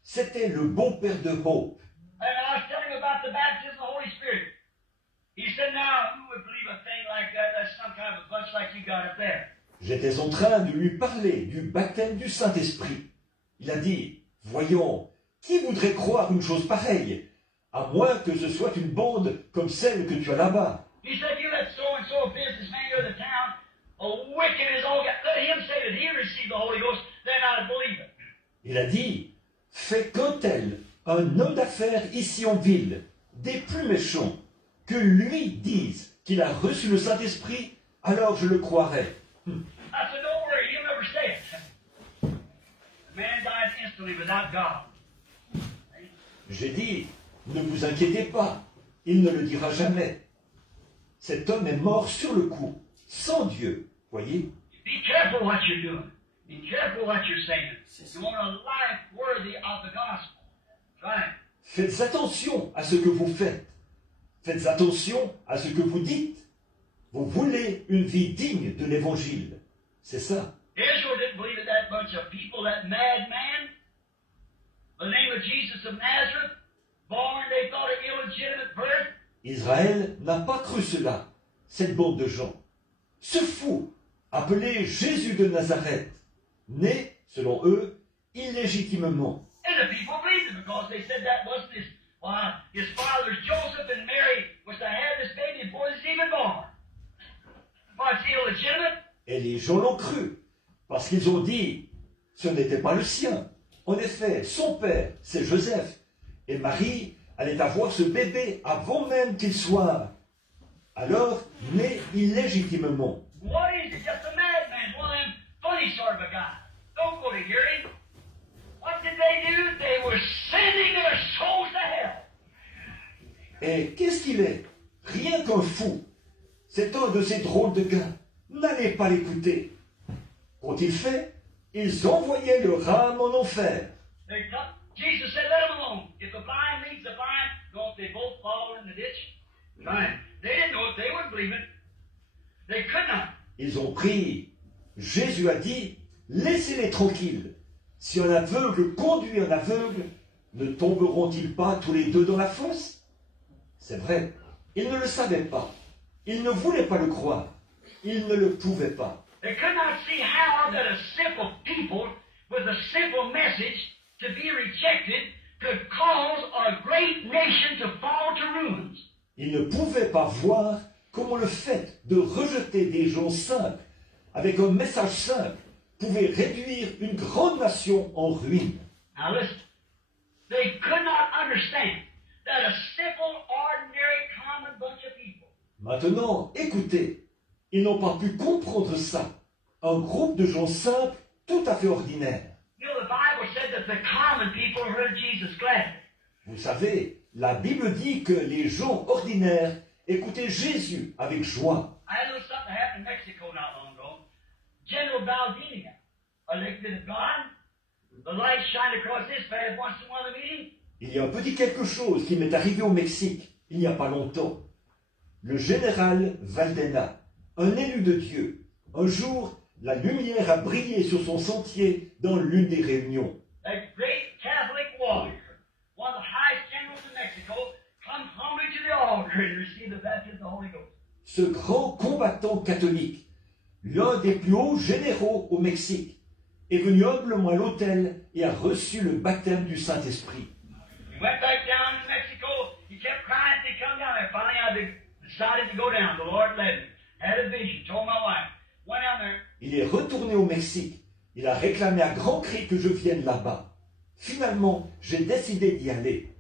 c'était le bon père de Hope. And I was telling him about the baptism of the Holy Spirit. He said, now, who would believe a thing like that? That's some kind of a bunch like you got up there. J'étais en train de lui parler du baptême du Saint-Esprit. Il a dit, voyons, qui voudrait croire une chose pareille, à moins que ce soit une bande comme celle que tu as là-bas. He said, you let so-and-so a businessman of the town, a wicked as all get, let him say that he received the Holy Ghost, then I'd believe it. Il a dit, fais qu'un tel, un homme d'affaires ici en ville, des plus méchants, que lui dise qu'il a reçu le Saint-Esprit, alors je le croirai. I said, don't worry, he'll never say it. The man died instantly without God. J'ai dit, ne vous inquiétez pas, il ne le dira jamais. Cet homme est mort sur le coup, sans Dieu, voyez. Be careful what you're doing. Be careful what you're saying. You want a life worthy of the gospel. Right. Faites attention à ce que vous faites. Faites attention à ce que vous dites. Vous voulez une vie digne de l'Évangile. C'est ça. Israel didn't believe that bunch of people, that madman, the name of Jesus of Nazareth, born, they thought an illegitimate birth. Israël n'a pas cru cela, cette bande de gens. Ce fou, appelé Jésus de Nazareth, né, selon eux, illégitimement. And the people believed it because they said that wasn't his father's Joseph and Mary was to have this baby before he was even born. Why, it's illegitimate. Et les gens l'ont cru, parce qu'ils ont dit, ce n'était pas le sien. En effet, son père, c'est Joseph, et Marie allait avoir ce bébé avant même qu'il soit, alors, né illégitimement. What is it? Just a madman, one of them funny sort of a guy. Don't go to hear him. What did they do? They were sending their souls to hell. Et qu'est-ce qu'il est? Rien qu'un fou. C'est un de ces drôles de gars. N'allez pas l'écouter. Qu'ont-ils fait? Ils envoyaient leur âme en enfer. Jesus said, let them alone. If the blind leads the blind, don't they both fall in the ditch? Right. They didn't know it. They wouldn't believe it. They could not. Ils ont pris. Jésus a dit, laissez-les tranquilles. Si un aveugle conduit un aveugle, ne tomberont-ils pas tous les deux dans la fosse? C'est vrai. Ils ne le savaient pas. Ils ne voulaient pas le croire. Ils ne le pouvaient pas. They could not see how that a simple people with a simple message to be rejected could cause a great nation to fall to ruins. Ils ne pouvaient pas voir comment le fait de rejeter des gens simples avec un message simple pouvait réduire une grande nation en ruine. Now listen, they could not understand that a simple, ordinary, common bunch of people Maintenant, écoutez, ils n'ont pas pu comprendre ça. Un groupe de gens simples, tout à fait ordinaires. You know, the Bible said that the common people heard Jesus gladly. Vous savez, la Bible dit que les gens ordinaires écoutaient Jésus avec joie. I had a little something happen in Mexico not long ago. General Baldini, elected of God, the light shined across his path once in one of the meetings. Il y a un petit quelque chose qui m'est arrivé au Mexique, il n'y a pas longtemps. Le général Valdena, un élu de Dieu, un jour, la lumière a brillé sur son sentier dans l'une des réunions. That great Catholic warrior, one of the highest generals in Mexico, comes humbly to the altar and received the baptism of the Holy Ghost. Ce grand combattant catholique, l'un des plus hauts généraux au Mexique, est venu humblement à l'autel et a reçu le baptême du Saint-Esprit. He went back down to Mexico. He kept crying till he come down there. Finally, the decided to go down. The Lord led me. Had a vision. Told my wife. Went down there. Il est retourné au Mexique. Il a réclamé à grands cris que je vienne là-bas. Finalement, j'ai décidé d'y aller.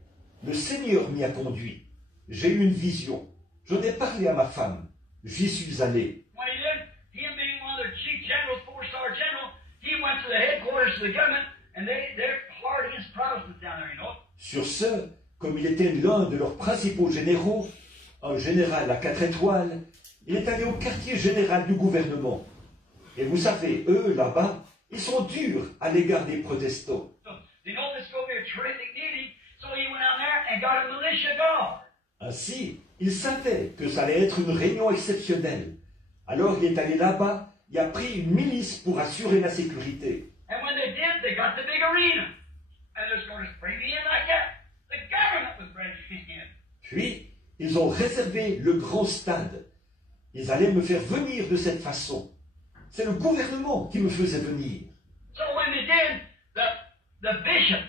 Le Seigneur m'y a conduit. J'ai eu une vision. J'en ai parlé à ma femme. J'y suis allé. When he did, him being one of their chief generals, four-star general, he went to the headquarters of the government, and they're hard against Protestants down there, you know. Sur ce, comme il était l'un de leurs principaux généraux, un général à 4 étoiles, il est allé au quartier général du gouvernement. Et vous savez, eux, là-bas, ils sont durs à l'égard des protestants. So they know this is going to be a terrific meeting, so he went out there and got a militia guard. Ainsi, il savait que ça allait être une réunion exceptionnelle. Alors il est allé là-bas et a pris une milice pour assurer la sécurité. And when they did, they got the big arena. And they're going to bring me in like that. The government was bringing me in. Puis, ils ont réservé le grand stade. Ils allaient me faire venir de cette façon. C'est le gouvernement qui me faisait venir. So when they did, the bishop,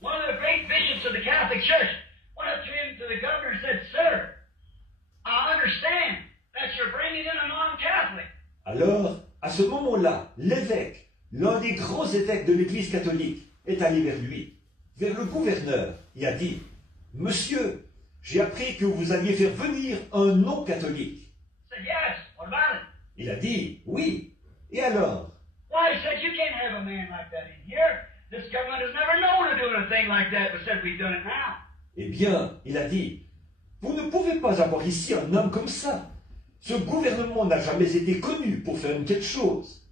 one of the great bishops of the Catholic Church, went up to him, to the governor, and said, "Sir, I understand that you're bringing in a non-Catholic." Alors, à ce moment-là, l'évêque, l'un des grands évêques de l'Église catholique, est allé vers lui, vers le gouverneur, et a dit, « Monsieur, j'ai appris que vous alliez faire venir un non-catholique. » He said, "Yes, what about it?" Il a dit, « Oui. Et alors ?» Why, he said, "You can't have a man like that in here. This government has never known to do anything like that, but said we've done it now." Eh bien, il a dit, « Vous ne pouvez pas avoir ici un homme comme ça. Ce gouvernement n'a jamais été connu pour faire une telle chose. »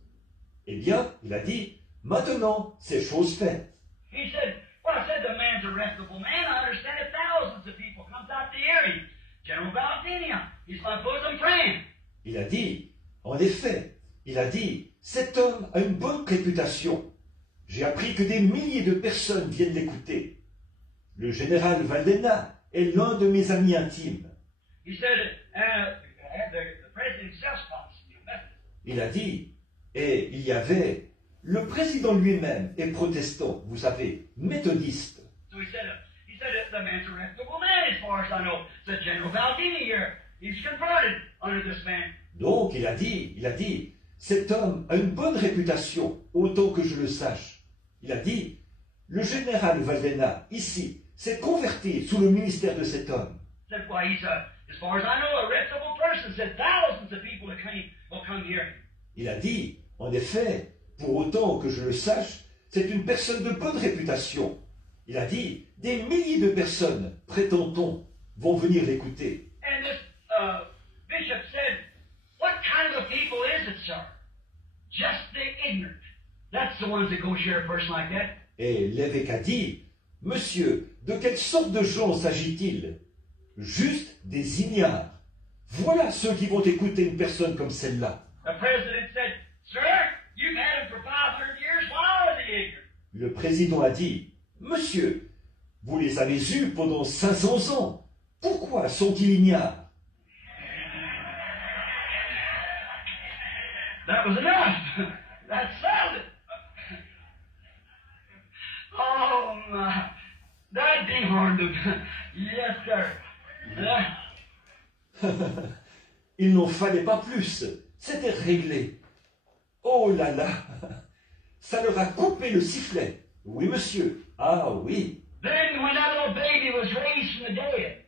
Eh bien, il a dit, « Maintenant, c'est chose faite. » He said, "Well, I said the man's a reputable man. I understand it. Thousands of people comes out to hear him. General Valentinian, he's my bosom friend." Il a dit, en effet, il a dit, cet homme a une bonne réputation. J'ai appris que des milliers de personnes viennent l'écouter. Le général Valdena est l'un de mes amis intimes. He said, the president himself spoke to me. Il a dit, et il y avait, le président lui-même est protestant, vous savez, méthodiste. So he said, the man's a reputable man as far as I know. Said General Valentini here, he's converted under this man. Donc il a dit, cet homme a une bonne réputation, autant que je le sache. Il a dit, le général Valdena, ici, s'est converti sous le ministère de cet homme. Said, "Why, he's as far as I know, a reputable person." Said thousands of people will come here. Il a dit, en effet, pour autant que je le sache, c'est une personne de bonne réputation. Il a dit, des milliers de personnes, prétend-on, vont venir l'écouter. And this bishop said, "What kind of people is it, sir? Just the ignorant. That's the ones that go share a person like that." Et l'évêque a dit, monsieur, de quelle sorte de gens s'agit-il? Juste des ignares. Voilà ceux qui vont écouter une personne comme celle-là. The president said, "Sir, you've had him for 500 years. Why are they ignorant?" Le président a dit, monsieur, vous les avez eus pendant 500 ans. Pourquoi sont-ils ignares? That was enough. That settled it. Oh, my. That dehorned him. Yes, sir. Il n'en fallait pas plus. C'était réglé. Oh là là. Ça leur a coupé le sifflet. Oui, monsieur. Ah oui. Then, when that little baby was raised from the dead,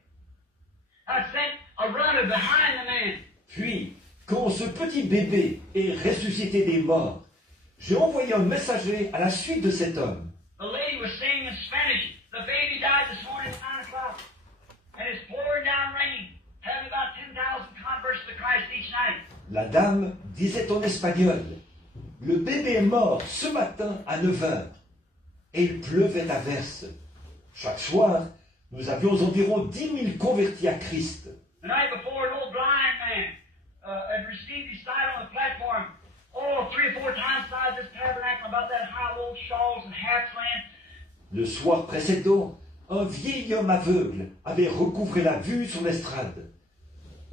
I sent a runner behind the man. Puis, quand ce petit bébé est ressuscité des morts, j'ai envoyé un messager à la suite de cet homme. The lady was saying in Spanish, "The baby died this morning at 9 o'clock, and it's pouring down rain, having about 10,000 converts to Christ each night." La dame disait en espagnol, le bébé est mort ce matin à 9 heures, et il pleuvait à verse. Chaque soir, nous avions environ 10 000 convertis à Christ. The night before, an old blind man had received his sight on the platform. Oh, 3 or 4 times inside this tabernacle, about that high old shawls and hats laying. Le soir précédent, un vieil homme aveugle avait recouvré la vue sur l'estrade.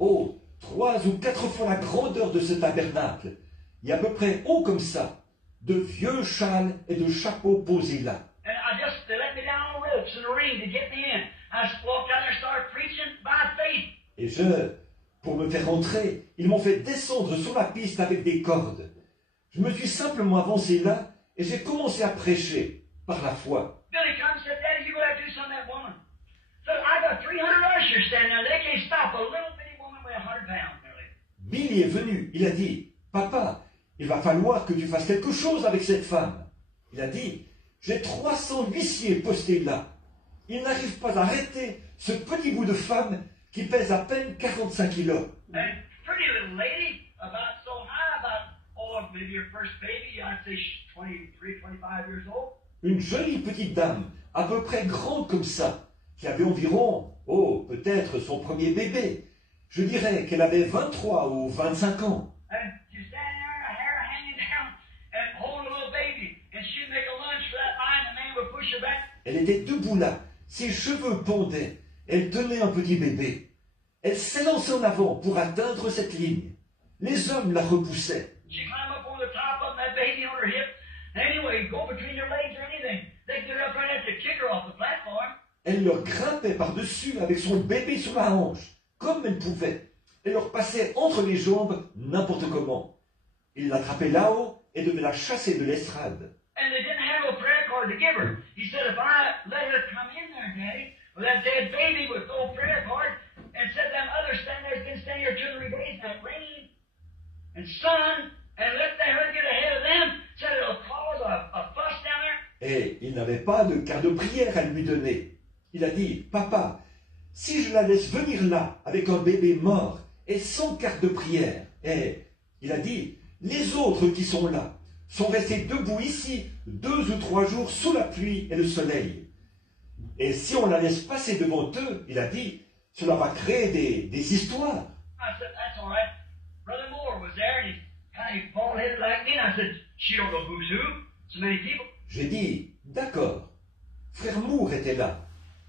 Oh, 3 ou 4 fois la grandeur de ce tabernacle, et à peu près haut comme ça, de vieux châles et de chapeaux posés là. And they let me down on ropes in the ring to get me in. I just walked out there and started preaching by faith. Et Pour me faire entrer, ils m'ont fait descendre sur la piste avec des cordes. Je me suis simplement avancé là et j'ai commencé à prêcher par la foi. Billy comes and said, Daddy, you go out and do something to that woman. So I got 300 ushers standing there. They can't stop a little bitty woman with 100 pounds, Billy. Billy est venu, il a dit, « Papa, il va falloir que tu fasses quelque chose avec cette femme. » Il a dit, « J'ai 300 huissiers postés là. Ils n'arrivent pas à arrêter ce petit bout de femme qui pèse à peine 45 kilos. » And pretty little lady, about so high, maybe her first baby, I'd say she's 23, 25 years old. Une jolie petite dame, à peu près grande comme ça, qui avait environ, peut-être son premier bébé. Je dirais qu'elle avait 23 ou 25 ans. And she's standing there, her hair hanging down, and holding a little baby. And she'd make a lunge for that line, and the man would push her back. Elle était debout là, ses cheveux pondaient. Elle tenait un petit bébé. Elle s'élançait en avant pour atteindre cette ligne. Les hommes la repoussaient. She climbed up on the top of that baby on her hip. Anyway, go between your legs or anything. They get up right at to kick her off the platform. Elle leur grimpait par-dessus avec son bébé sur la hanche, comme elle pouvait. Elle leur passait entre les jambes n'importe comment. Ils l'attrapaient là-haut et devaient la chasser de l'estrade. And they didn't have a prayer card to give her. He said, if I let her come in there, Daddy, with that dead baby with no prayer card, and said them others standing there, been standing here 2 or 3 days, and it rained and sun, and let her get ahead of them, said it'll cause a fuss down there. Et il n'avait pas de carte de prière à lui donner. Il a dit, « Papa, si je la laisse venir là avec un bébé mort et sans carte de prière, et il a dit, les autres qui sont là sont restés debout ici 2 ou 3 jours sous la pluie et le soleil. Et si on la laisse passer devant eux, il a dit, cela va créer des histoires. » I said, that's all right. Brother Moore was there, and he's kind of bald-headed like me, and I said, she don't know who's who. So many people. J'ai dit, d'accord. Frère Moore était là,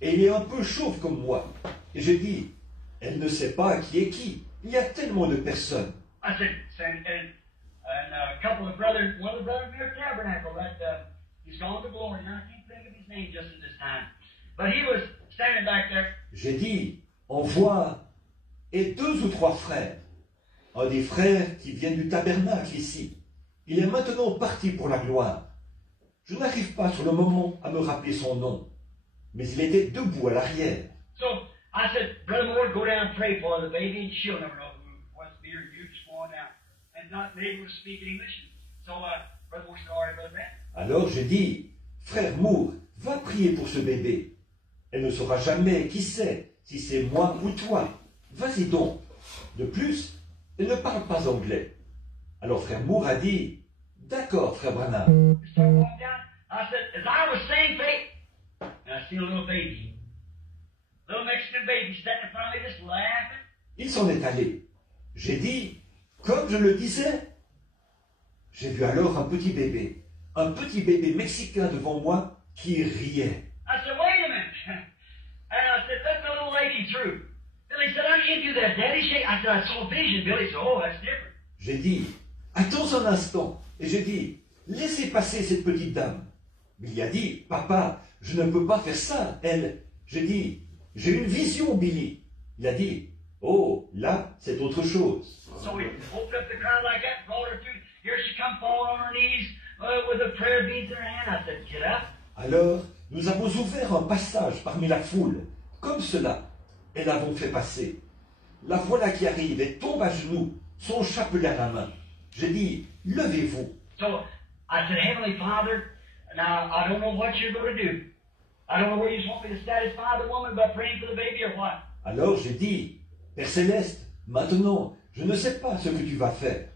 et il est un peu chauve comme moi. Et j'ai dit, elle ne sait pas qui est qui. Il y a tellement de personnes. I said, and a couple of brothers, one of the brothers in their tabernacle, he's gone to glory, and I can't think of his name just at this time. But he was standing back there. J'ai dit, envoie, et 2 ou 3 frères. Un des frères qui vient du tabernacle ici. Il est maintenant parti pour la gloire. Je n'arrive pas sur le moment à me rappeler son nom. Mais il était debout à l'arrière. So I said, Brother Moore, go down and pray for the baby, and she'll never know who it was, me or you, just go on down. And not maybe we'll speak English. So Brother Moore said, all right, Brother Grant. Alors j'ai dit, frère Moore, va prier pour ce bébé. Elle ne saura jamais qui c'est, si c'est moi ou toi. Vas-y donc. De plus, elle ne parle pas anglais. Alors frère Moore a dit, d'accord, frère Branham. We started walking down. I said, as I was saying faith, and I seen a little baby. Little Mexican baby standing in front of me just laughing. Il s'en est allé. J'ai dit, comme je le disais, j'ai vu alors un petit bébé mexicain devant moi qui riait. I said, wait a minute. And I said, let the little lady through. Billy said, I can't do that, Daddy. I said, I saw a vision. Billy said, oh, that's different. J'ai dit, attends un instant. Et j'ai dit, laissez passer cette petite dame. Mais il a dit, papa, je ne peux pas faire ça. J'ai dit, j'ai une vision, Billy. Il a dit, oh, là, c'est autre chose. So we opened up the crowd like that, brought her through. Here she come falling on her knees with the prayer beads in her hand. I said, get up. Alors, nous avons ouvert un passage parmi la foule, comme cela, et l'avons fait passer. La voilà qui arrive et tombe à genoux, son chapelet à la main. J'ai dit, levez-vous. So I said, Heavenly Father, now I don't know what you're going to do. I don't know where you just want me to satisfy the woman by praying for the baby or what. Alors j'ai dit, Père Céleste, maintenant, je ne sais pas ce que tu vas faire.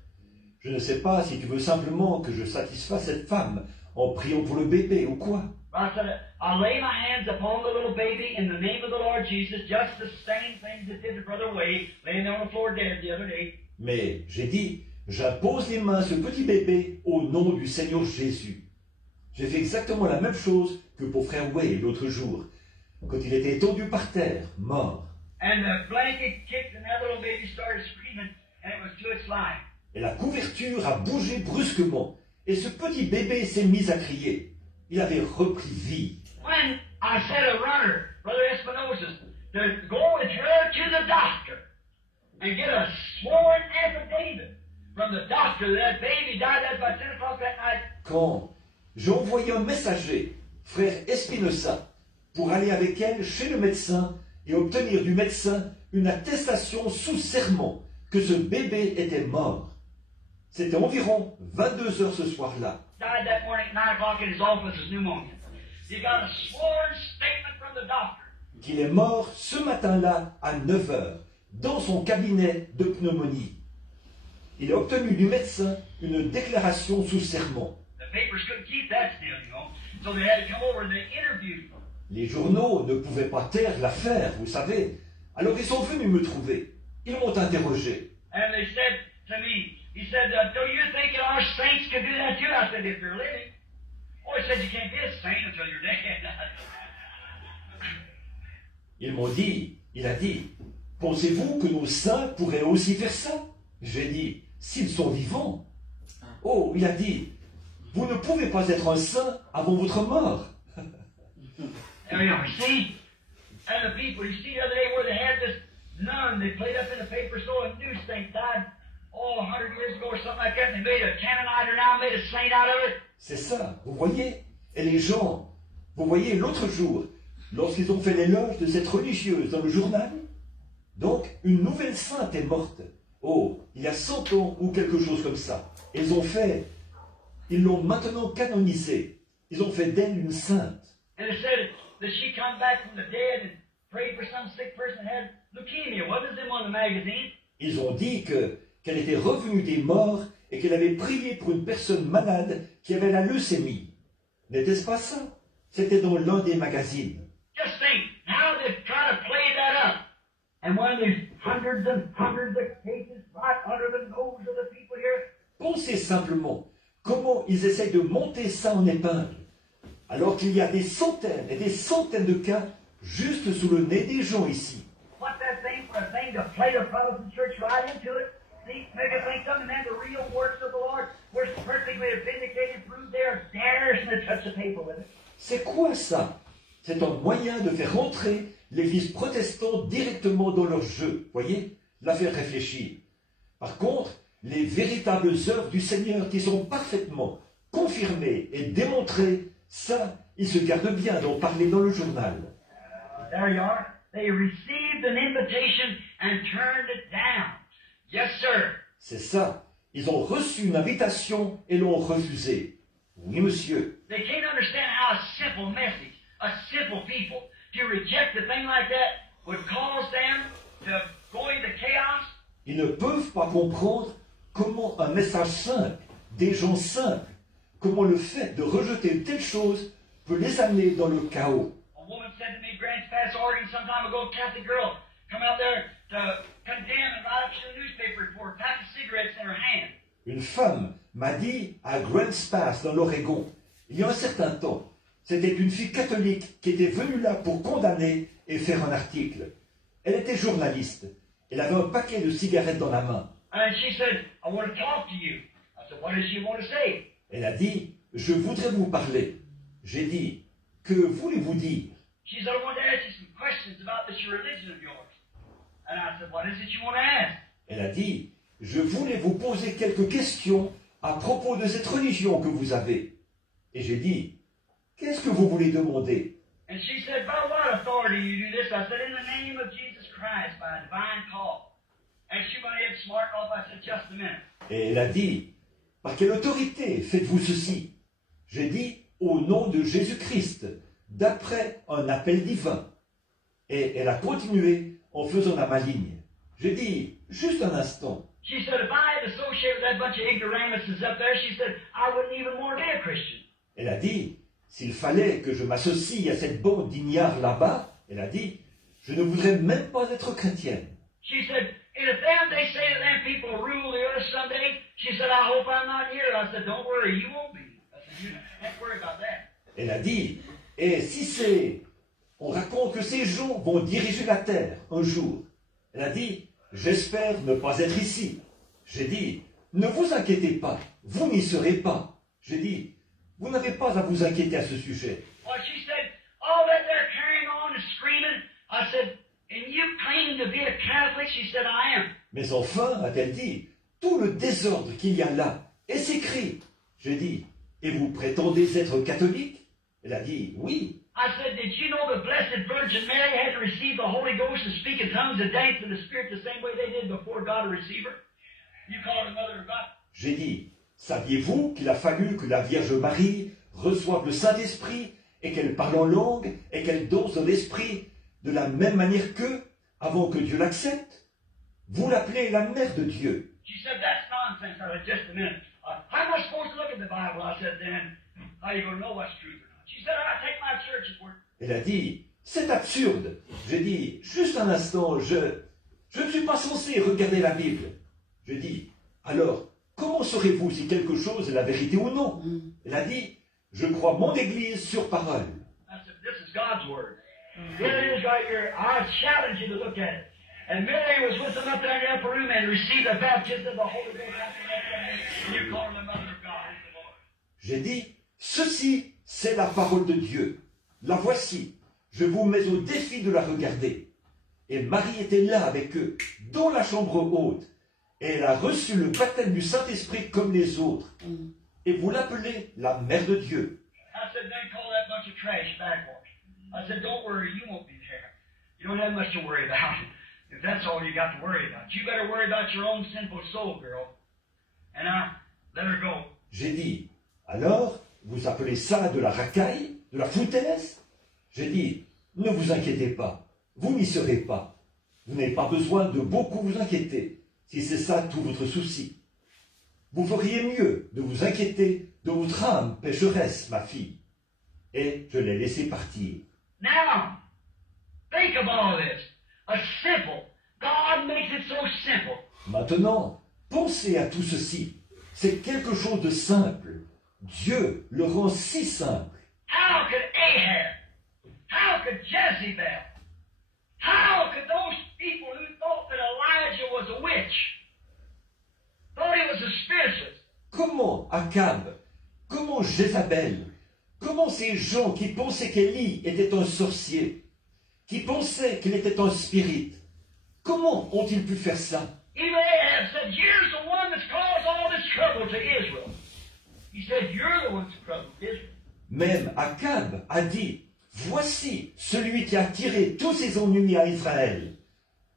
Je ne sais pas si tu veux simplement que je satisfasse cette femme en priant pour le bébé ou quoi. I said, I'll lay my hands upon the little baby in the name of the Lord Jesus, just the same thing that did to Brother Wade, laying there on the floor dead the other day. Mais j'ai dit, j'impose les mains à ce petit bébé au nom du Seigneur Jésus. J'ai fait exactement la même chose que pour frère Wade l'autre jour, quand il était étendu par terre, mort. And the blanket kicked and that little baby started screaming, and it was to its life. Et la couverture a bougé brusquement, et ce petit bébé s'est mis à crier. Il avait repris vie. When I said a runner, Brother Espinosa, to go with her to the doctor. and get a sworn affidavit from the doctor that baby died at about 10 o'clock that night. Quand j'ai envoyé un messager, frère Espinosa, pour aller avec elle chez le médecin et obtenir du médecin une attestation sous serment que ce bébé était mort. C'était environ 22 heures ce soir-là. Died that morning at 9 o'clock in his office as pneumonia. He got a sworn statement from the doctor. Qu'il est mort ce matin-là à 9 heures dans son cabinet de pneumonie. Il a obtenu du médecin une déclaration sous serment. The papers couldn't keep that still, you know. So they had to come over and they interviewed him. Les journaux ne pouvaient pas taire l'affaire, vous savez. Alors ils sont venus me trouver. Ils m'ont interrogé. And they said to me, he said, do you think that our saints could do that too? I said, if they're living. Oh, he said, you can't be a saint until you're dead. Ils m'ont dit, il a dit, pensez-vous que nos saints pourraient aussi faire ça? J'ai dit, s'ils sont vivants. Oh, il a dit, vous ne pouvez pas être un saint avant votre mort. There you are, see? And the people, you see the other day where they had this nun, they played up in the paper, so a new saint died, 100 years ago or something like that, and they made a canonizer now, made a saint out of it. C'est ça, vous voyez? Et les gens, vous voyez, l'autre jour, lorsqu'ils ont fait l'éloge de cette religieuse dans le journal, donc une nouvelle sainte est morte. Oh, il y a 100 ans ou quelque chose comme ça. Ils l'ont maintenant canonisée. Ils ont fait d'elle une sainte. And it said that she come back from the dead and prayed for some sick person that had leukemia. Wasn't it on the magazine? Ils ont dit qu'elle était revenue des morts et qu'elle avait prié pour une personne malade qui avait la leucémie. N'était-ce pas ça? C'était dans l'un des magazines. Just think, now they've tried to play that up. And when there's hundreds and hundreds of cases right under the nose of the people here, Pensez simplement comment ils essayent de monter ça en épingle, alors qu'il y a des centaines et des centaines de cas juste sous le nez des gens ici. what's that thing for a thing to play the Protestant church right into it? See, make it think something, and then the real works of the Lord were perfectly vindicated, proved there, dares to touch the paper with it. C'est quoi ça? C'est un moyen de faire rentrer l'église protestante directement dans leur jeu, voyez? La faire réfléchir. Par contre, les véritables œuvres du Seigneur qui sont parfaitement confirmées et démontrées, ça, ils se gardent bien d'en parler dans le journal. There you are. They received an invitation and turned it down. Yes, sir. C'est ça. Ils ont reçu une invitation et l'ont refusée. Oui, monsieur. They can't understand how a simple message, a simple people, to reject a thing like that would cause them to go into chaos. Ils ne peuvent pas comprendre comment un message simple, des gens simples, comment le fait de rejeter une telle chose peut les amener dans le chaos. A woman said to me, Grants Pass, Oregon, some time ago, a Catholic girl come out there to condemn and write up to the newspaper for a pack of cigarettes in her hand. Une femme m'a dit à Grants Pass, dans l'Oregon, il y a un certain temps, c'était une fille catholique qui était venue là pour condamner et faire un article. Elle était journaliste. Elle avait un paquet de cigarettes dans la main. And she said, I want to talk to you. I said, what does she want to say? Elle a dit, je voudrais vous parler. J'ai dit, que voulez-vous dire? She said, I want to ask you some questions about this religion of yours. And I said, what is it you want to ask? Elle a dit, je voulais vous poser quelques questions à propos de cette religion que vous avez. Et j'ai dit, qu'est-ce que vous voulez demander? And she said, by what authority you do this? I said, in the name of Jesus Christ, by a divine call. And she went ahead smart off. I said, just a minute. Et elle a dit, par quelle autorité faites-vous ceci? J'ai dit, au nom de Jésus-Christ, d'après un appel divin. Et elle a continué en faisant la maligne. J'ai dit, juste un instant. She said, if I had associated with that bunch of ignoramuses up there, she said, I wouldn't even want to be a Christian. Elle a dit, s'il fallait que je m'associe à cette bande d'ignares là-bas, elle a dit, je ne voudrais même pas être chrétienne. She said, and if them, they say that them people will rule the earth someday, she said, I hope I'm not here. I said, don't worry, you won't be. I said, you don't worry about that. Elle a dit, et si c'est, on raconte que ces gens vont diriger la terre un jour. Elle a dit, j'espère ne pas être ici. J'ai dit, ne vous inquiétez pas, vous n'y serez pas. J'ai dit, vous n'avez pas à vous inquiéter à ce sujet. Well, she said, all that they're carrying on and screaming, I said, and you claim to be a Catholic? She said, I am. Mais enfin, a-t-elle dit, tout le désordre qu'il y a là est s'écrit. J'ai dit, et vous prétendez être catholique? Elle a dit, oui. I said, did you know the Blessed Virgin Mary had to receive the Holy Ghost and speak in tongues and dance in the Spirit the same way they did before God to receive her? You call her the Mother of God? J'ai dit, saviez-vous qu'il a fallu que la Vierge Marie reçoive le Saint-Esprit et qu'elle parle en langue et qu'elle danse dans l'Esprit de la même manière qu'eux avant que Dieu l'accepte? Vous l'appelez la Mère de Dieu. She said, that's nonsense. I said, just a minute. How am I supposed to look at the Bible? I said, then, how are you going to know what's truth or not? She said, I take my church's word. Elle a dit, c'est absurde. J'ai dit, juste un instant, je ne suis pas censé regarder la Bible. Je dis, alors, comment saurez-vous si quelque chose est la vérité ou non? Elle a dit, je crois mon Église sur parole. I said, this is God's word. Here it is right here. I challenge you to look at it. And Mary was with them up there in the upper room and received the baptism of the Holy Ghost after that. And you call her the Mother of God. J'ai dit, ceci, c'est la parole de Dieu. La voici. Je vous mets au défi de la regarder. Et Marie était là avec eux, dans la chambre haute. Et elle a reçu le baptême du Saint-Esprit comme les autres. Et vous l'appelez la Mère de Dieu. I said, then call that bunch of trash backwash. I said, don't worry, you won't be there. You don't have much to worry about. If that's all you got to worry about. You better worry about your own sinful soul, girl. And I let her go. J'ai dit, alors, vous appelez ça de la racaille, de la foutaise? J'ai dit, ne vous inquiétez pas, vous n'y serez pas. Vous n'avez pas besoin de beaucoup vous inquiéter, si c'est ça tout votre souci. Vous feriez mieux de vous inquiéter de votre âme pécheresse, ma fille. Et je l'ai laissé partir. Now, think of all this. A simple. God makes it so simple. Maintenant, pensez à tout ceci. C'est quelque chose de simple. Dieu le rend si simple. How could Ahab, how could Jezebel, how could those people who thought that Elijah was a witch, thought he was a spiritist? Comment Akab, comment Jézabel, comment ces gens qui pensaient qu'Élie était un sorcier, qui pensaient qu'il était un spirit, comment ont-ils pu faire ça? Even Ahab said, you're the one that's caused all this trouble to Israel. He said, you're the one that's troubled Israel. Même Akab a dit, voici celui qui a tiré tous ses ennuis à Israël.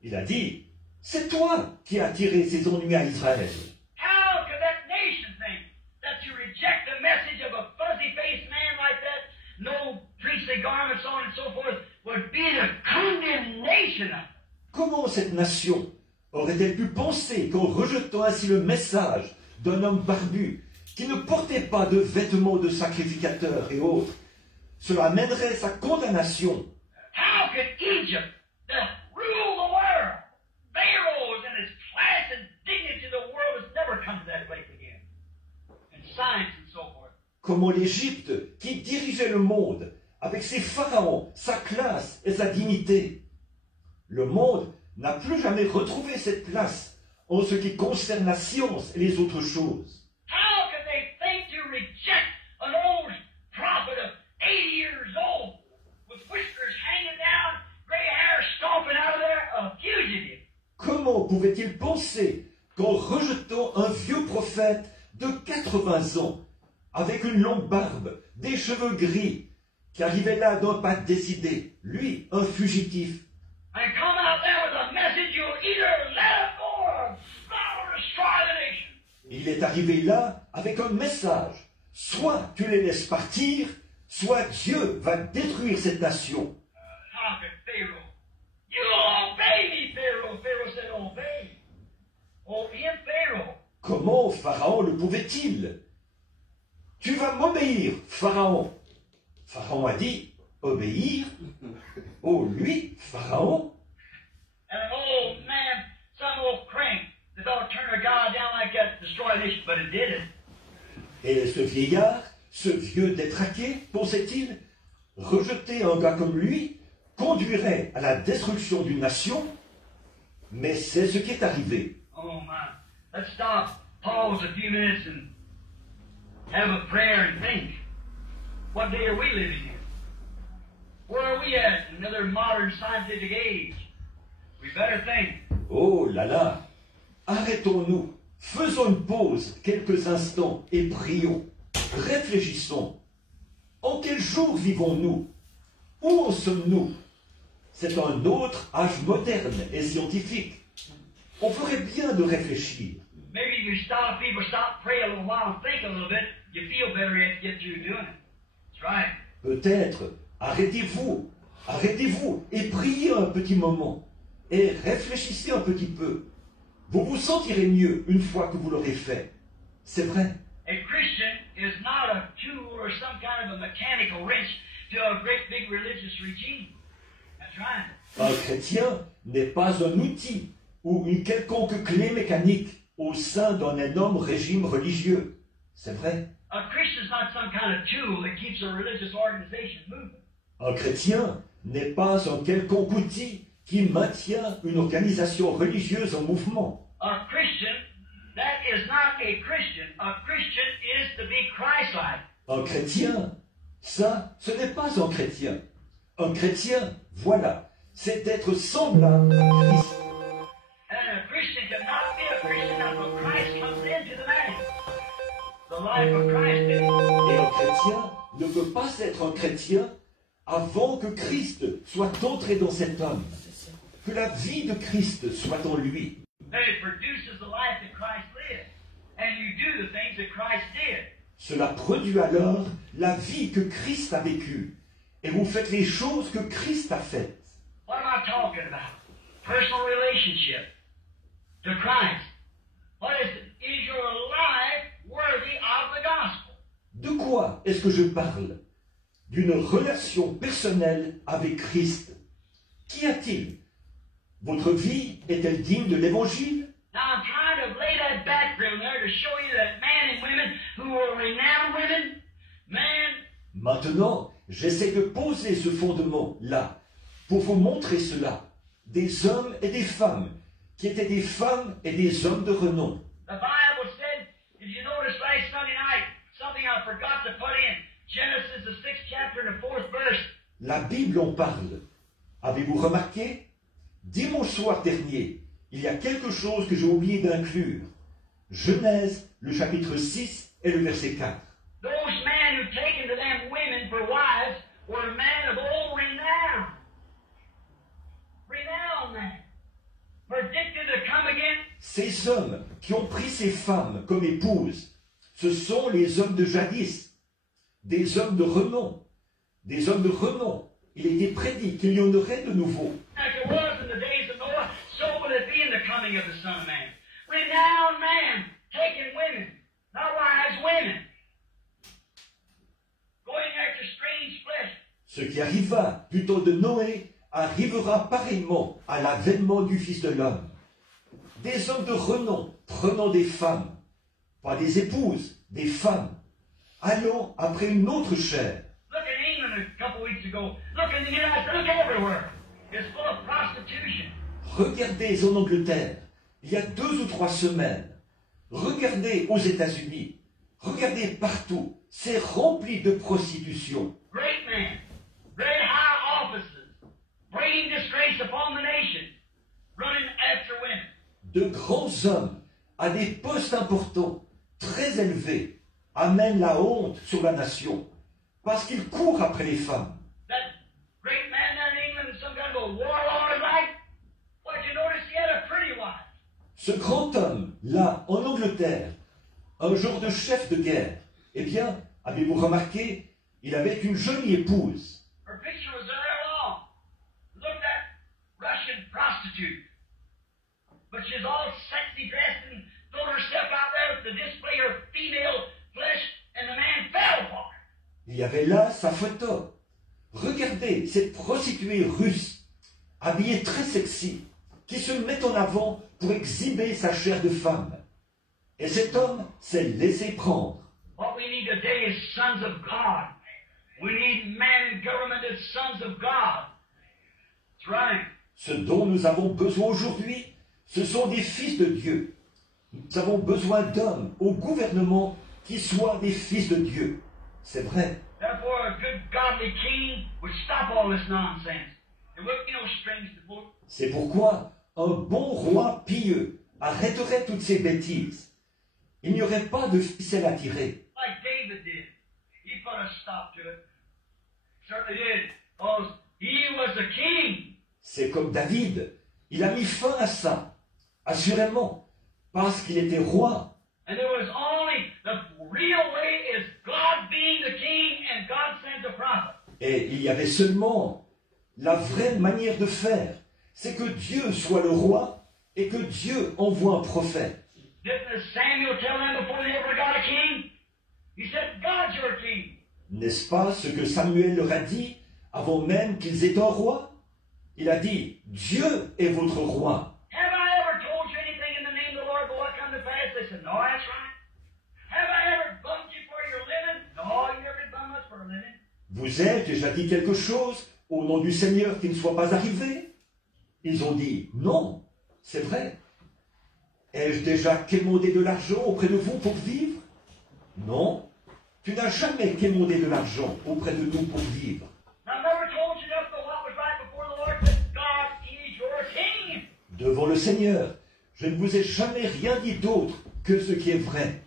Il a dit, c'est toi qui as tiré ces ennuis à Israël. How could that nation think that to reject the message of a fuzzy-faced man like that, no priestly garments on and so forth, would be the condemnation of it? Comment cette nation aurait-elle pu penser qu'en rejetant ainsi le message d'un homme barbu, qui ne portait pas de vêtements de sacrificateur et autres, cela amènerait sa condamnation? How could Egypt, that rule the world, Pharaoh and his class and dignity of the world has never come to that place again, and science and so forth. Comment l'Égypte, qui dirigeait le monde, avec ses pharaons, sa classe et sa dignité, le monde n'a plus jamais retrouvé cette place en ce qui concerne la science et les autres choses. How could they think to reject an old prophet of 80 years old with whiskers hanging down, gray hair stomping out of there, a fugitive? Comment pouvait-il penser qu'en rejetant un vieux prophète de 80 ans, avec une longue barbe, des cheveux gris, qui arrivait là d'un pas décidé, lui, un fugitif, And come out there with a message you'll either let it go or God will destroy the nation. il est arrivé là avec un message. Soit tu les laisses partir, soit Dieu va détruire cette nation. How could Pharaoh? You'll obey me, Pharaoh. Pharaoh said, obey. Oh, him, Pharaoh. Comment Pharaon le pouvait-il? Tu vas m'obéir, Pharaon. Pharaon a dit, obéir? Oh, lui, Pharaon? And an old man, some old crank, that thought turn a God down like that, destroy the nation, but it didn't. Et ce vieillard, ce vieux détraqué, pensait-il, rejeter un gars comme lui conduirait à la destruction d'une nation? Mais c'est ce qui est arrivé. Oh my. Let's stop, pause a few minutes and have a prayer and think. What day are we living in? Where are we at in another modern scientific age? We've better think. Oh là là, arrêtons-nous, faisons une pause quelques instants et prions. Réfléchissons. En quel jour vivons-nous? Où en sommes-nous? C'est un autre âge moderne et scientifique. On ferait bien de réfléchir. Maybe if you stop, people stop, pray a little while, think a little bit, you feel better after you get through doing it. That's right. Peut-être, arrêtez-vous et priez un petit moment et réfléchissez un petit peu. Vous vous sentirez mieux une fois que vous l'aurez fait. C'est vrai. A Christian is not a tool or some kind of a mechanical wrench to a great big religious regime. That's right. Un chrétien n'est pas un outil ou une quelconque clé mécanique au sein d'un énorme régime religieux. C'est vrai. A Christian is not some kind of tool that keeps a religious organization moving. Un chrétien n'est pas un quelconque outil qui maintient une organisation religieuse en mouvement. A Christian, that is not a Christian. A Christian is to be Christ-like. Un chrétien, ça, ce n'est pas un chrétien. Un chrétien, voilà, c'est d'être semblable à Christ. And a Christian cannot be a Christian until Christ comes into the man. The life of Christ in him. Et un chrétien ne peut pas être un chrétien avant que Christ soit entré dans cet homme. Que la vie de Christ soit en lui. Then it produces the life that Christ lived. And you do the things that Christ did. Cela produit alors la vie que Christ a vécue. Et vous faites les choses que Christ a faites. What am I talking about? Personal relationship to Christ. What is it? Is your life worthy of the gospel? De quoi est-ce que je parle? D'une relation personnelle avec Christ. Qu'y a-t-il? Votre vie est-elle digne de l'Évangile? Now I'm trying to lay that background there to show you that men and women who were renowned women, man, Maintenant, j'essaie de poser ce fondement-là pour vous montrer cela. Des hommes et des femmes qui étaient des femmes et des hommes de renom. the Bible said, did you notice last Sunday night, something I forgot to put in, Genesis the 6th chapter and the 4th verse. La Bible en parle. Avez-vous remarqué? Dimanche soir dernier, il y a quelque chose que j'ai oublié d'inclure. Genèse, le chapitre 6 et le verset 4. Those men who taken to them women for wives were men of old renown. Renowned men. Predicted to come again. Ces hommes qui ont pris ces femmes comme épouses, ce sont les hommes de jadis, des hommes de renom. Des hommes de renom. Il était prédit qu'il y en aurait de nouveau. Like it was in the days of Noah, so will it be in the coming of the Son of Man. Renowned man taking women, not wives, women. Going after strange flesh. Ce qui arriva du temps de Noé arrivera pareillement à l'avènement du Fils de l'homme. Des hommes de renom prenant des femmes, pas des épouses, des femmes, allant après une autre chair. Look in England a couple weeks ago. Look in the United States. Look everywhere. It's full of prostitution. Regardez en Angleterre, il y a 2 ou 3 semaines. Regardez aux États-Unis. Regardez partout. C'est rempli de prostitution. Great men, great high offices, bringing disgrace upon the nation, running after women. De grands hommes à des postes importants, très élevés, amènent la honte sur la nation parce qu'ils courent après les femmes. That great man there in England, some kind of a warlord, right? What did you notice? He had a pretty wife. Ce grand homme, là, en Angleterre, un genre de chef de guerre, eh bien, avez-vous remarqué, il avait une jolie épouse. Her picture was there long. Look at that Russian prostitute. But she's all sexy dressed and thrown herself out there to display her female flesh, and the man fell for her. Il y avait là sa photo. Regardez cette prostituée russe, habillée très sexy, qui se met en avant pour exhiber sa chair de femme. Et cet homme s'est laissé prendre. What we need today is sons of God. We need men in government as sons of God. That's right. Ce dont nous avons besoin aujourd'hui, ce sont des fils de Dieu. Nous avons besoin d'hommes au gouvernement qui soient des fils de Dieu. C'est vrai. Therefore, a good godly king would stop all this nonsense. It would be no strings to book. C'est pourquoi un bon roi pieux arrêterait toutes ces bêtises. Il n'y aurait pas de ficelle à tirer. Like David did. He put a stop to it. Certainly did. Because he was the king. C'est comme David. Il a mis fin à ça, assurément, parce qu'il était roi. And there was only the real way is God being the king and God sends a prophet. Et il y avait seulement la vraie manière de faire. C'est que Dieu soit le roi et que Dieu envoie un prophète. Didn't Samuel tell them before they ever got a king? He said, God's your king. N'est-ce pas ce que Samuel leur a dit avant même qu'ils aient un roi? Il a dit, Dieu est votre roi. Have I ever told you anything in the name of the Lord, but what come to pass? They said, no, that's right. Have I ever bummed you for your living? No, you never bummed us for a living. Vous ai-je déjà dit quelque chose au nom du Seigneur qui ne soit pas arrivé? Ils ont dit, non, c'est vrai. Ai-je déjà quémandé de l'argent auprès de vous pour vivre? Non, tu n'as jamais quémandé de l'argent auprès de nous pour vivre. I've never told you nothing but what was right before the Lord, that God is your king. Devant le Seigneur, je ne vous ai jamais rien dit d'autre que ce qui est vrai.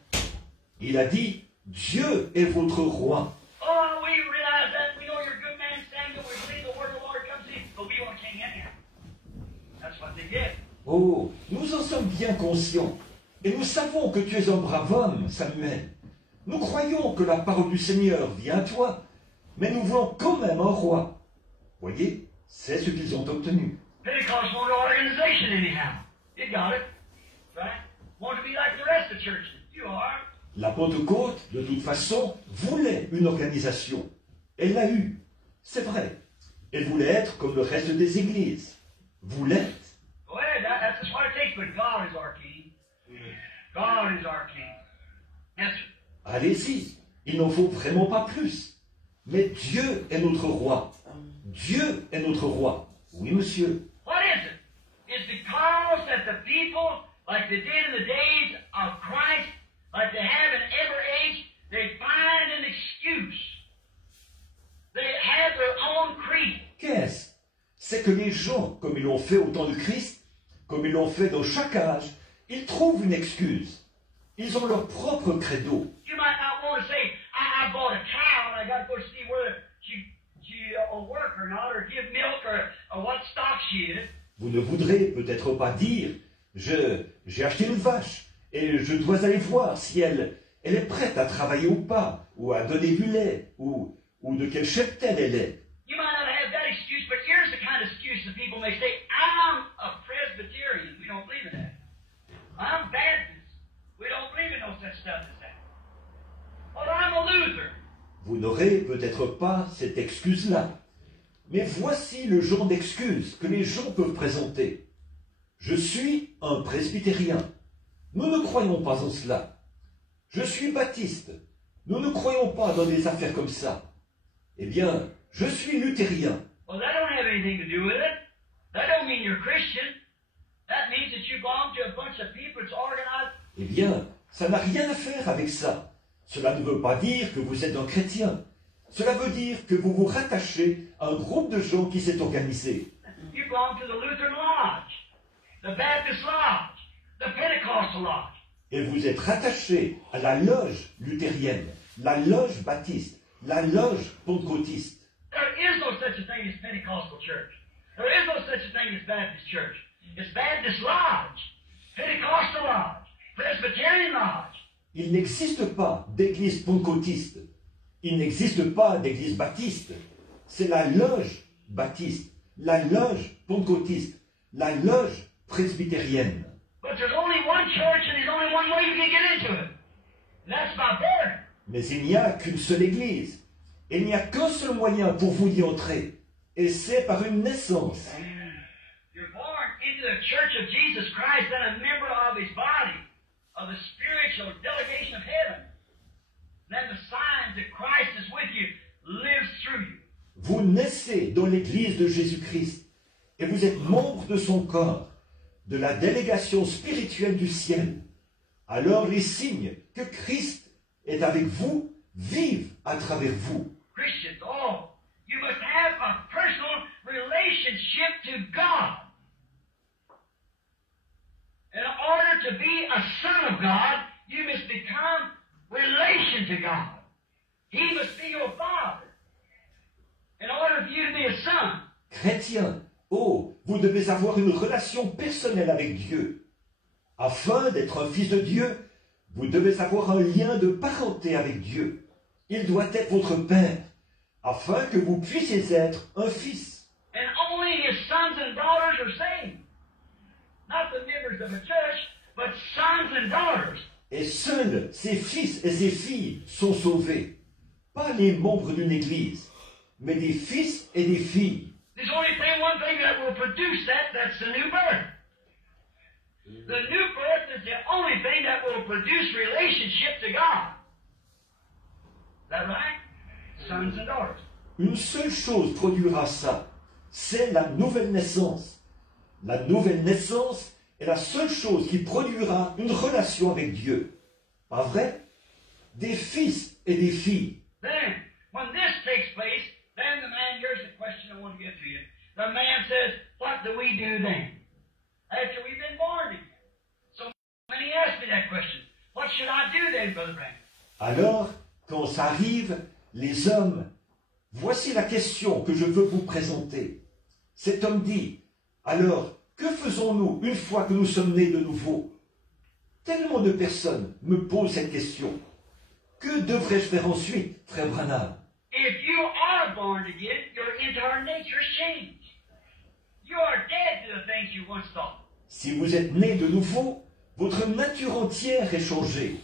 Il a dit, Dieu est votre roi. Oh, we realize that. We know you're a good man, Samuel. We believe the word of the Lord comes in, but we want a king anyhow. That's what they get. Oh, nous en sommes bien conscients. Et nous savons que tu es un brave homme, Samuel. Nous croyons que la parole du Seigneur vient à toi, mais nous voulons quand même un roi. Voyez, c'est ce qu'ils ont obtenu. Pentecost wanted an organization anyhow. You got it. Right? Want to be like the rest of the churches. You are. La Pentecôte, de toute façon, voulait une organisation. Elle l'a eue. C'est vrai. Elle voulait être comme le reste des églises. Vous l'êtes. Go ahead. That's just what it takes, but God is our king. God is our king. Yes, sir. Allez-y. Il n'en faut vraiment pas plus. Mais Dieu est notre roi. Dieu est notre roi. Oui, monsieur. What is it? It's because that the people, like they did in the days of Christ, like they have in every age, they find an excuse. They have their own creed. Qu'est-ce? C'est que les gens, comme ils l'ont fait au temps de Christ, comme ils l'ont fait dans chaque âge, ils trouvent une excuse. Ils ont leur propre credo. You might not want to say, I bought a cow and I got to go see whether she will work or not, or give milk, or what stock she is. Vous ne voudrez peut-être pas dire, j'ai acheté une vache et je dois aller voir si elle est prête à travailler ou pas, ou à donner du lait, ou de quel cheptel elle est. You might not have that excuse, but here's the kind of excuse that people may say, I'm a Presbyterian. We don't believe in that. I'm Baptist. We don't believe in no such stuff as that. Well, I'm a Lutheran. Vous n'aurez peut-être pas cette excuse-là. Mais voici le genre d'excuse que les gens peuvent présenter. Je suis un presbytérien. Nous ne croyons pas en cela. Je suis baptiste. Nous ne croyons pas dans des affaires comme ça. Eh bien, je suis luthérien. Well, that don't have anything to do with it. That don't mean you're Christian. That means that you belong to a bunch of people that's organized. Eh bien, ça n'a rien à faire avec ça. Cela ne veut pas dire que vous êtes un chrétien. Cela veut dire que vous vous rattachez à un groupe de gens qui s'est organisé. You belong to the Lutheran Lodge, the Baptist Lodge, the Pentecostal Lodge. Et vous êtes rattaché à la loge luthérienne, la loge baptiste, la loge pentecôtiste. There is no such a thing as Pentecostal church. There is no such a thing as Baptist church. It's Baptist Lodge, Pentecostal Lodge, Presbyterian Lodge. Il n'existe pas d'église pentecôtiste. Il n'existe pas d'église baptiste. C'est la loge baptiste, la loge pentecôtiste, la loge presbytérienne. But there's only one church and there's only one way you can get into it. And that's by birth. Mais il n'y a qu'une seule église. Et il n'y a qu'un seul moyen pour vous y entrer. Et c'est par une naissance. You're born into the church of Jesus Christ and a member of his body, of the spiritual delegation of heaven. Then the signs that Christ is with you lives through you. Vous naissez dans l'église de Jésus-Christ. Et vous êtes membre de son corps, de la délégation spirituelle du ciel. Alors les signes que Christ est avec vous vivent à travers vous. Christians, oh, you must have a personal relationship to God. to be a son of God, you must become relation to God. He must be your father. In order for you to be a son. Chrétien, oh, vous devez avoir une relation personnelle avec Dieu. Afin d'être un fils de Dieu, vous devez avoir un lien de parenté avec Dieu. Il doit être votre Père, afin que vous puissiez être un fils. And only his sons and daughters are saved. Not the members of a church, but sons and daughters. Et seuls ses fils et ses filles sont sauvés. Pas les membres d'une église, mais des fils et des filles. There's only one thing that will produce that, that's the new birth. The new birth is the only thing that will produce relationship to God. Is that right? Sons and daughters. Une seule chose produira ça, c'est la nouvelle naissance. La nouvelle naissance est la seule chose qui produira une relation avec Dieu. Pas vrai? Des fils et des filles. Then, when this takes place, then the man, here's the question I want to get to you. The man says, what do we do then? After we've been born again. So many ask me that question. What should I do then, Brother Branham? Alors, quand ça arrive, les hommes, voici la question que je veux vous présenter. Cet homme dit, alors, que faisons-nous une fois que nous sommes nés de nouveau? Tellement de personnes me posent cette question. Que devrais-je faire ensuite, frère Branham? If you are born again, your entire nature is changed. You are dead to the things you once thought. Si vous êtes né de nouveau, votre nature entière est changée.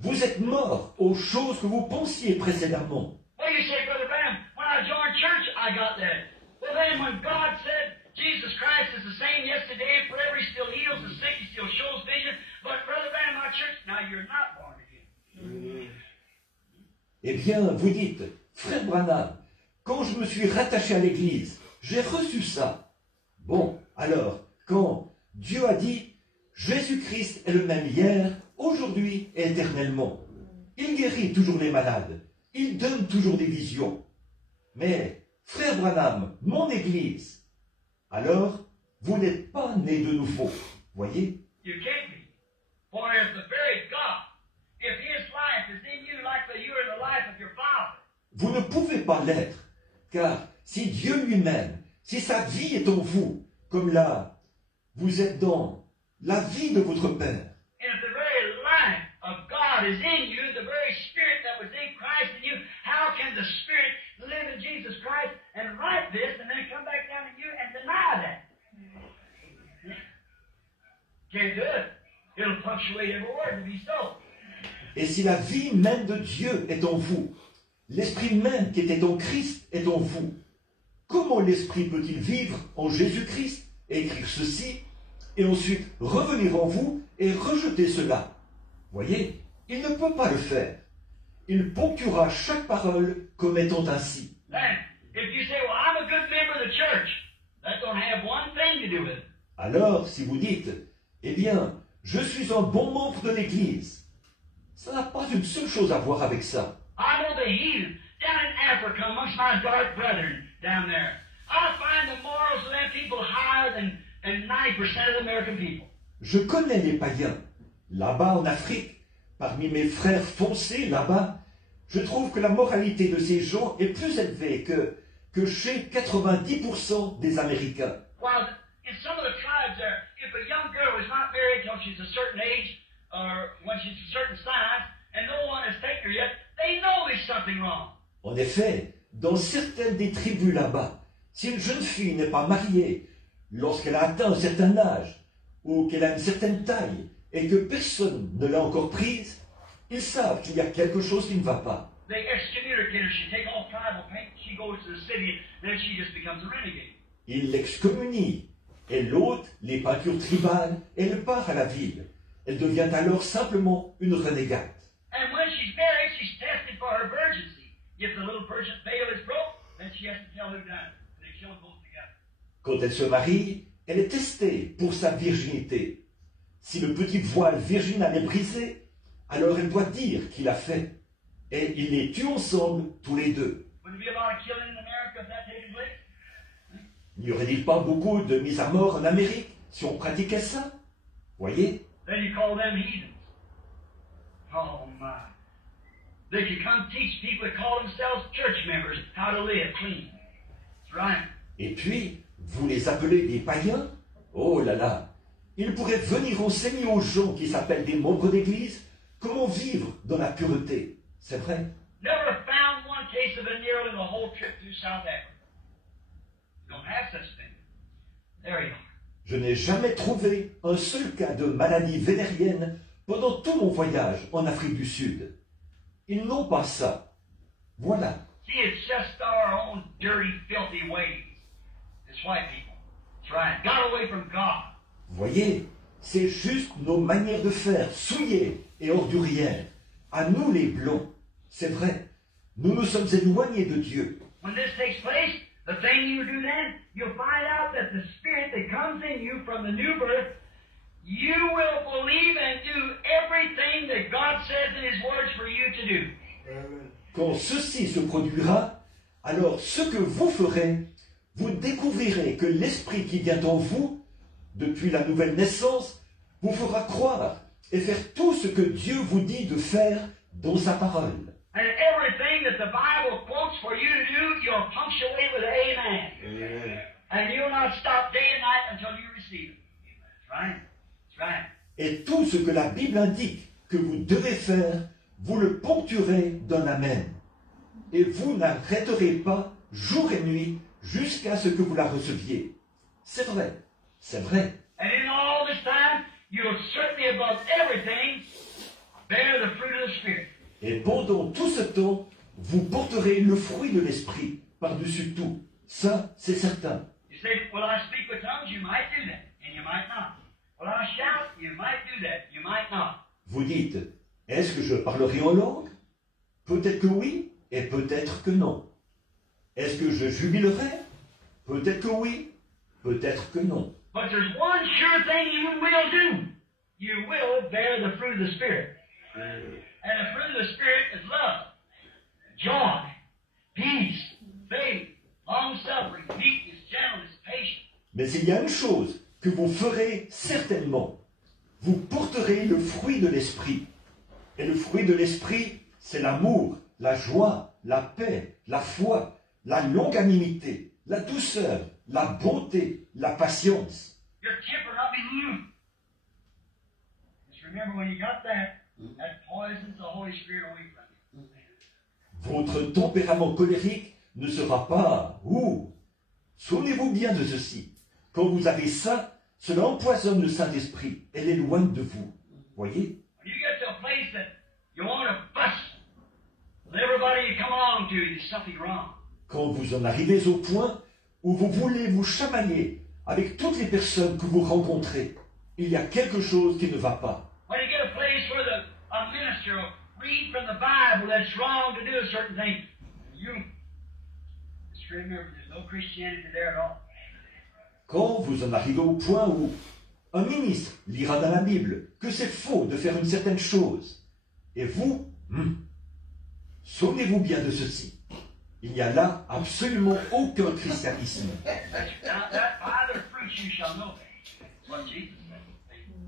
Vous êtes mort aux choses que vous pensiez précédemment. Well, you say, Brother Branham, when I joined church, I got that. Well, then when God said Jesus Christ is the same yesterday and forever, He still heals the sick, He still shows vision. But Brother Branham, my church, now you're not born again. Eh bien, vous dites, frère Branham, quand je me suis rattaché à l'Église, j'ai reçu ça. Bon, alors, quand Dieu a dit, Jésus-Christ est le même hier, aujourd'hui et éternellement. Il guérit toujours les malades. Il donne toujours des visions. Mais, frère Branham, mon Église, alors, vous n'êtes pas né de nouveau. Voyez? You can't be. For if the very God, if His life is in you like you are the life of your Father, Vous ne pouvez pas l'être, car si Dieu lui-même, si sa vie est en vous, comme là, vous êtes dans la vie de votre Père, and if the very life of God is in you, the very Spirit that was in Christ in you, how can the Spirit live in Jesus Christ and write this and then come back down to you and deny that? Can't do it. It'll punctuate every word to be so. et si la vie même de Dieu est en vous, l'Esprit même qui était en Christ est en vous, comment l'Esprit peut-il vivre en Jésus-Christ et écrire ceci, et ensuite revenir en vous et rejeter cela? Voyez, il ne peut pas le faire. Il ponctuera chaque parole comme étant ainsi. Then, if you say, well, I'm a good member of the church, that don't have one thing to do with it. Alors, si vous dites, eh bien, je suis un bon membre de l'Église, ça n'a pas une seule chose à voir avec ça. I know the heathen down in Africa amongst my dark brethren down there. I find the morals of them people higher than 90% of the American people. Je connais les païens. Là-bas en Afrique, parmi mes frères foncés là-bas, je trouve que la moralité de ces gens est plus élevée que chez 90% des Américains. While in some of the tribes there, if a young girl is not married until she's a certain age, or when she's a certain size, and no one has taken her yet, they know there's something wrong. En effet, dans certaines des tribus là-bas, si une jeune fille n'est pas mariée, lorsqu'elle a atteint un certain âge, ou qu'elle a une certaine taille, et que personne ne l'a encore prise, ils savent qu'il y a quelque chose qui ne va pas. They excommunicate her. She takes all tribal paint. She goes to the city, and then she just becomes a renegade. Ils l'excommunient, et l'ôte les peintures tribales, et elle part à la ville. Elle devient alors simplement une renégate. And when she's married, she's tested for her virginity. If the little virgin veil is broke, then she has to tell who done it. They kill them both together. Quand elle se marie, elle est testée pour sa virginité. Si le petit voile virginal est brisé, alors elle doit dire qui l'a fait. Et ils les tuent ensemble, tous les deux. Would there be a lot of killing in America if that taken place? N'y aurait-il pas beaucoup de mises à mort en Amérique si on pratiquait ça? Voyez? Then you call them heathens. Oh my. They can come teach people that call themselves church members how to live clean. That's right. Et puis, vous les appelez des païens? Oh là là! Ils pourraient venir enseigner aux gens qui s'appellent des membres d'église comment vivre dans la pureté. C'est vrai? Never found one case of a needle in the whole trip through South Africa. You don't have such thing. There you are. Je n'ai jamais trouvé un seul cas de maladie vénérienne pendant tout mon voyage en Afrique du Sud. Ils n'ont pas ça. Voilà. See, it's just our own dirty, filthy ways. It's white people. That's right. Got away from God. Voyez, c'est juste nos manières de faire, souillées et ordurières. À nous les Blancs. C'est vrai. Nous nous sommes éloignés de Dieu. When this takes place, the thing you do then, you'll find out that the Spirit that comes in you from the new birth, you will believe and do everything that God says in His words for you to do. Quand ceci se produira, alors ce que vous ferez, vous découvrirez que l'Esprit qui vient en vous, depuis la nouvelle naissance, vous fera croire et faire tout ce que Dieu vous dit de faire dans sa parole. And everything that the Bible quotes for you to do, you'll punctuate with amen. Amen. And you'll not stop day and night until you receive it. That's right. That's right. Et tout ce que la Bible indique que vous devez faire, vous le ponctuerez d'un amen. Et vous n'arrêterez pas jour et nuit jusqu'à ce que vous la receviez. C'est vrai, c'est vrai. And in all this time, you'll certainly above everything bear the fruit of the Spirit. Et pendant tout ce temps, vous porterez le fruit de l'Esprit par-dessus tout. Ça, c'est certain. You say, well, I speak with tongues, you might do that, and you might not. Well, I shout, you might do that, you might not. Vous dites, est-ce que je parlerai en langue? Peut-être que oui, et peut-être que non. Est-ce que je jubilerai? Peut-être que oui, peut-être que non. But there's one sure thing you will do. You will bear the fruit of the Spirit. And the fruit of the Spirit is love, joy, peace, faith, long-suffering, meekness, gentleness, patience. Mais il y a une chose que vous ferez certainement. Vous porterez le fruit de l'Esprit. Et le fruit de l'Esprit, c'est l'amour, la joie, la paix, la foi, la longanimité, la douceur, la bonté, la patience. Your temper not be loose. Just remember when you got that poisons the Holy Spirit away from you. Votre tempérament colérique ne sera pas « ouh ». Souvenez-vous bien de ceci. Quand vous avez ça, cela empoisonne le Saint-Esprit et l'éloigne de vous. Voyez? When you get to a place that you want to fuss with everybody you come along to, there's something wrong. Quand vous en arrivez au point où vous voulez vous chamailler avec toutes les personnes que vous rencontrez, il y a quelque chose qui ne va pas. When you get a place where a minister will read from the Bible that's wrong to do a certain thing, you just remember there's no Christianity there at all. Quand vous en arrivez au point où un ministre lira dans la Bible que c'est faux de faire une certaine chose, et vous, souvenez-vous bien de ceci. Il n'y a là absolument aucun christianisme. Now, that by their fruits you shall know. That's what Jesus said.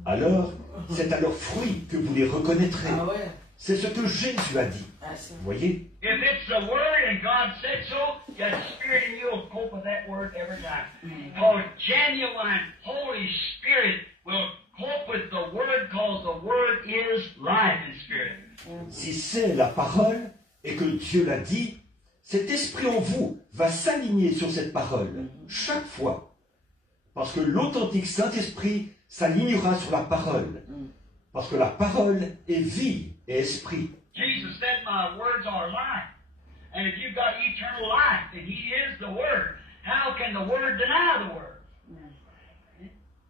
Alors, c'est à leurs fruits que vous les reconnaîtrez. Ah ouais. C'est ce que Jésus a dit. Ah, c'est... Voyez? If it's the Word and God said so, the Spirit in you will cope with that Word every time. Because genuine Holy Spirit will cope with the Word because the Word is life in Spirit. Si c'est la parole et que Dieu l'a dit, cet esprit en vous va s'aligner sur cette parole chaque fois. Parce que l'authentique Saint-Esprit s'alignera sur la parole. Parce que la parole est vie et esprit. Jesus said, my words are life. And if you've got eternal life, and He is the Word, how can the Word deny the Word?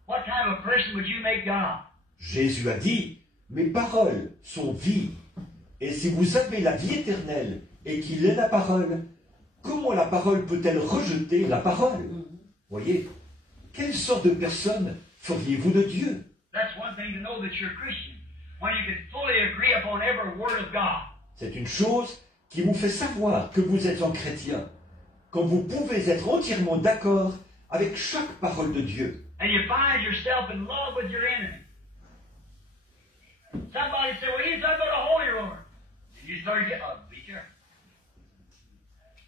What kind of a person would you make God? Jésus a dit, mes paroles sont vie. Et si vous avez la vie éternelle et qu'il est la parole, comment la parole peut-elle rejeter la parole? Voyez, quelle sorte de personne feriez-vous de Dieu? That's one thing to know that you're a Christian. When you can fully agree upon every word of God. C'est une chose qui vous fait savoir que vous êtes un chrétien, quand vous pouvez être entièrement d'accord avec chaque parole de Dieu. And you find yourself in love with your enemy. Somebody said, well, he's not going to holy roller. And you start getting, oh, be careful.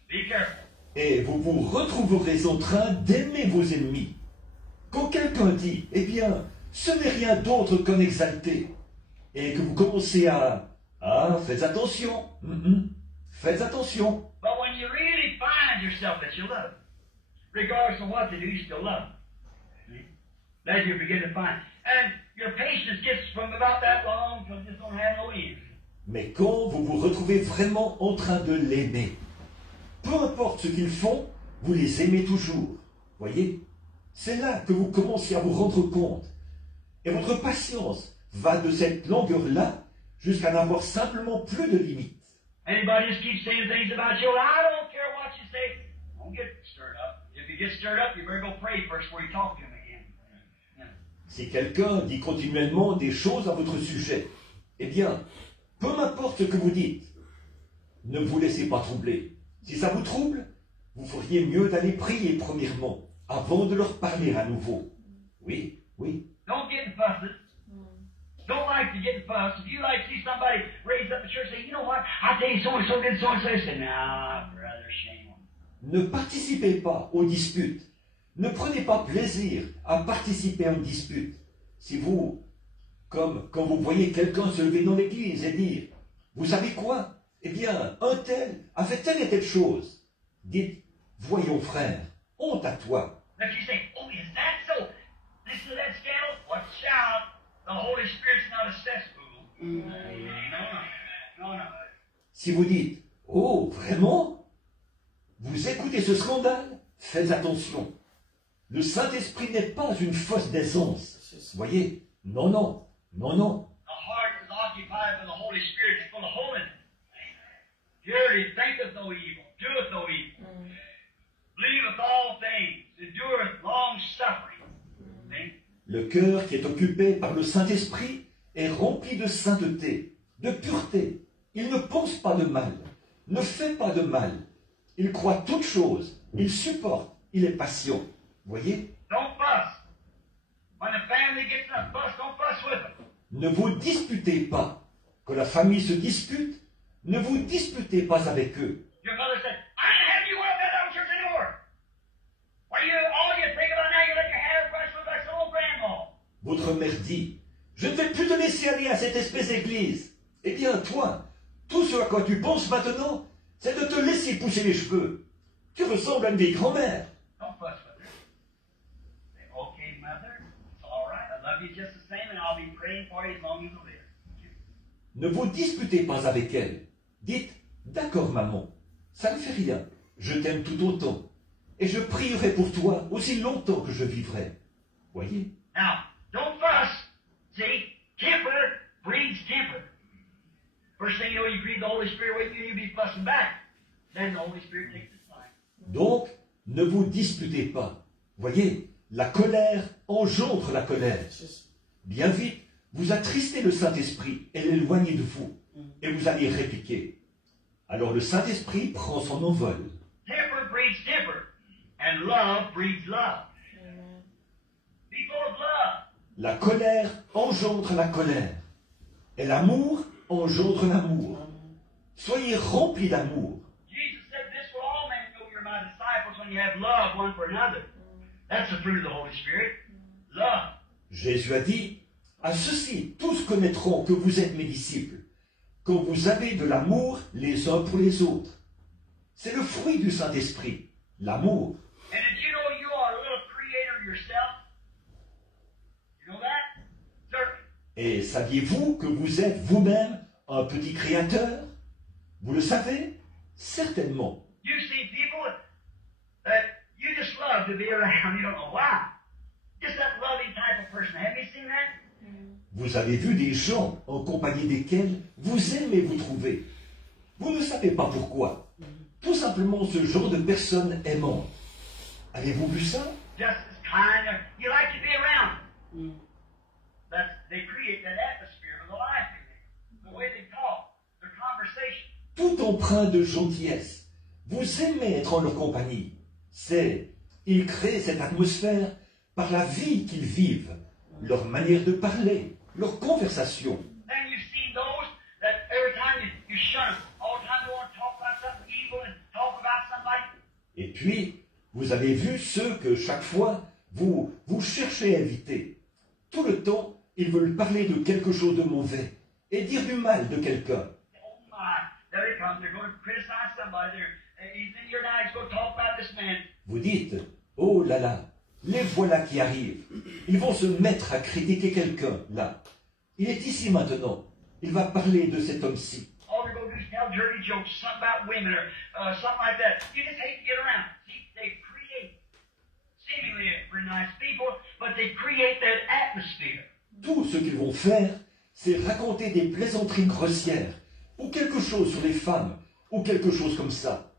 Be careful. Et vous vous retrouverez en train d'aimer vos ennemis. Quand quelqu'un dit, eh bien, ce n'est rien d'autre qu'un exalté, et que vous commencez à, faites attention, faites attention. But when you really find yourself that you love, regardless of what they do, you still love. Then you begin to find. And your patience gets from about that long till it just don't have no end. Mais quand vous vous retrouvez vraiment en train de l'aimer, peu importe ce qu'ils font, vous les aimez toujours. Voyez? C'est là que vous commencez à vous rendre compte. Et votre patience va de cette longueur-là jusqu'à n'avoir simplement plus de limites. Anybody just keeps saying things about you, I don't care what you say. Don't get stirred up. If you get stirred up, you better go pray first before you talk to him again. Yeah. Si quelqu'un dit continuellement des choses à votre sujet, eh bien, peu m'importe ce que vous dites, ne vous laissez pas troubler. Si ça vous trouble, vous feriez mieux d'aller prier premièrement, avant de leur parler à nouveau. Oui, oui. Don't get in fusses. Don't like to get in fuss. If you like to see somebody raise up the church and say, you know what, I tell you so-and-so did so-and-so, you say, nah, brother, shame on you. Ne participez pas aux disputes. Ne prenez pas plaisir à participer à une dispute. Si vous, comme quand vous voyez quelqu'un se lever dans l'église et dire, vous savez quoi? Eh bien, un tel a fait telle et telle chose. Dites, voyons frère, honte à toi. If you say, oh, is that so? Listen to that scandal? Watch out. The Holy Spirit's not a cesspool. No. Si vous dites, oh, vraiment? Vous écoutez ce scandale? Faites attention. Le Saint-Esprit n'est pas une fosse d'aisance. Voyez? Non. The heart is occupied by the Holy Spirit. It's full of holiness. Purity, thinketh no evil, doeth no evil. Believeth all things, endureth long suffering. See? Le cœur qui est occupé par le Saint-Esprit est rempli de sainteté, de pureté. Il ne pense pas de mal, ne fait pas de mal. Il croit toutes choses, il supporte, il est patient. Voyez? Don't fuss. When the family gets in a fuss, don't fuss with them. Ne vous disputez pas. Quand la famille se dispute, ne vous disputez pas avec eux. Your mother said, I ain't having you up at our church anymore. Why all you think about now, you let your hair brush look like some old grandma. Votre mère dit, je ne vais plus te laisser aller à cette espèce d'église. Eh bien, toi, tout ce à quoi tu penses maintenant, c'est de te laisser pousser les cheveux. Tu ressembles à une vieille grand-mère. Don't fuss with her. Say, okay, mother, it's all right. I love you just the same, and I'll be praying for you as long as you live. Ne vous disputez pas avec elle. Dites, d'accord maman, ça ne fait rien. Je t'aime tout autant. Et je prierai pour toi aussi longtemps que je vivrai. Voyez? Now, don't fuss. See, temper breeds temper. First thing you know, you breathe the Holy Spirit away, you'll be fussing back. Then the Holy Spirit takes its time. Donc, ne vous disputez pas. Voyez, la colère engendre la colère. Bien vite, vous attristez le Saint-Esprit et l'éloignez de vous. Et vous allez répliquer. Alors le Saint-Esprit prend son envol. Temper breeds temper. And love breeds love. Be full of love. La colère engendre la colère. Et l'amour engendre l'amour. Soyez remplis d'amour. Jesus said, this will all men know you're my disciples when you have love one for another. That's the fruit of the Holy Spirit. Love. Jésus a dit, à ceux-ci, tous connaîtront que vous êtes mes disciples, quand vous avez de l'amour les uns pour les autres. C'est le fruit du Saint-Esprit, l'amour. And did you know you are a little creator yourself? You know that? Certainly. Et saviez-vous que vous êtes vous-même un petit créateur? Vous le savez? Certainement. You see people that you just love to be around. You don't know why. Just that loving type of person. Have you seen that? Vous avez vu des gens en compagnie desquels vous aimez vous trouver. Vous ne savez pas pourquoi. Tout simplement ce genre de personnes aimantes. Avez-vous vu ça? Just as kind of, you like to be around. They create that atmosphere of the life in there. The way they talk, their conversation. Tout empreint de gentillesse. Vous aimez être en leur compagnie. Ils créent cette atmosphère par la vie qu'ils vivent, leur manière de parler, leur conversation. then you've seen those that every time you shun them. All the time they want to talk about something evil and talk about somebody. Et puis, vous avez vu ceux que chaque fois, vous cherchez à éviter. Tout le temps, ils veulent parler de quelque chose de mauvais et dire du mal de quelqu'un. Oh my, there he comes. They're going to criticize somebody. He's in your now. He's going to talk about this man. Vous dites, oh là là, les voilà qui arrivent. Ils vont se mettre à critiquer quelqu'un, là. Il est ici maintenant. Il va parler de cet homme-ci. All they're going to do is tell dirty jokes, something about women or something like that. You just hate to get around. See, they create seemingly pretty nice people, but they create that atmosphere. Tout ce qu'ils vont faire, c'est raconter des plaisanteries grossières, ou quelque chose sur les femmes, ou quelque chose comme ça.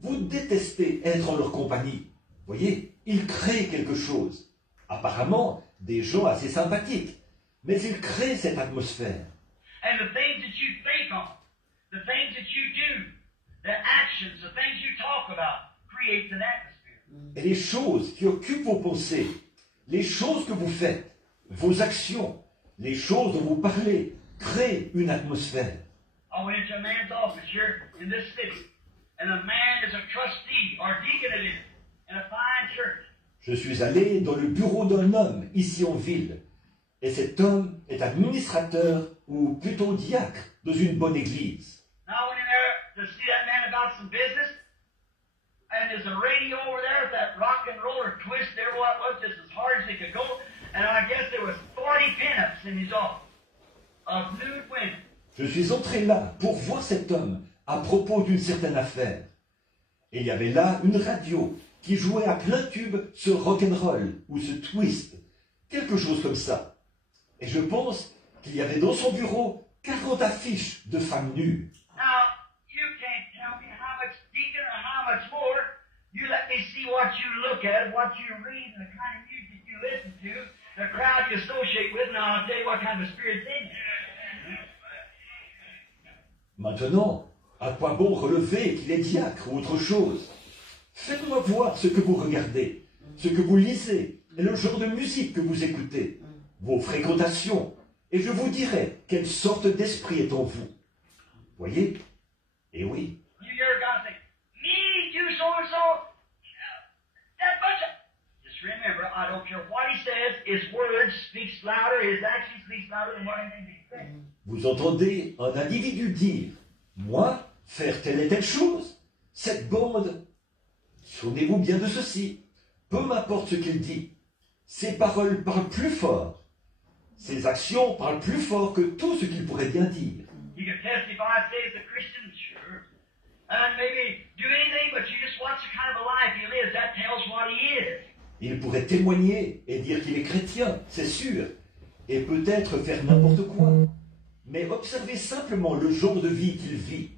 Vous détestez être en leur compagnie. Voyez, ils créent quelque chose. Apparemment, des gens assez sympathiques, mais ils créent cette atmosphère. And the things that you think on, the things that you do, the actions, the things you talk about, creates an atmosphere. Et les choses qui occupent vos pensées, les choses que vous faites, vos actions, les choses dont vous parlez, créent une atmosphère. I went into a man's office here in this city, and a man is a trustee or deacon it is in a fine church. Je suis allé dans le bureau d'un homme ici en ville, et cet homme est administrateur ou plutôt diacre dans une bonne église. Now I went in there to see that man about some business, and there's a radio over there with that rock and roller twist there, what was just as hard as they could go, and I guess there was 40 pinups in his office of nude women. Je suis entré là pour voir cet homme à propos d'une certaine affaire. Et il y avait là une radio qui jouait à plein tube ce rock'n'roll ou ce twist, quelque chose comme ça. Et je pense qu'il y avait dans son bureau 40 affiches de femmes nues. Now, you can't tell me how much deacon or how much more. You let me see what you look at, what you read, and the kind of music you listen to, the crowd you associate with, and I'll tell you what kind of spirit's in you. Maintenant, à quoi bon relever qu'il est diacre ou autre chose? Faites-moi voir ce que vous regardez, ce que vous lisez et le genre de musique que vous écoutez, vos fréquentations, et je vous dirai quelle sorte d'esprit est en vous. Voyez? Eh oui. You hear God say, me do so and so, that bunch of... Just remember, I don't care what he says, his words speaks louder, his action speaks louder than what anything he says. Vous entendez un individu dire « Moi, faire telle et telle chose, cette bande, souvenez-vous bien de ceci, peu m'importe ce qu'il dit, ses paroles parlent plus fort, ses actions parlent plus fort que tout ce qu'il pourrait bien dire. » You can testify, say it's a Christian, sure. And maybe do anything, but you just watch the kind of a life he lives. That tells what he is. Il pourrait témoigner et dire qu'il est chrétien, c'est sûr, et peut-être faire n'importe quoi. Mais observez simplement le genre de vie qu'il vit.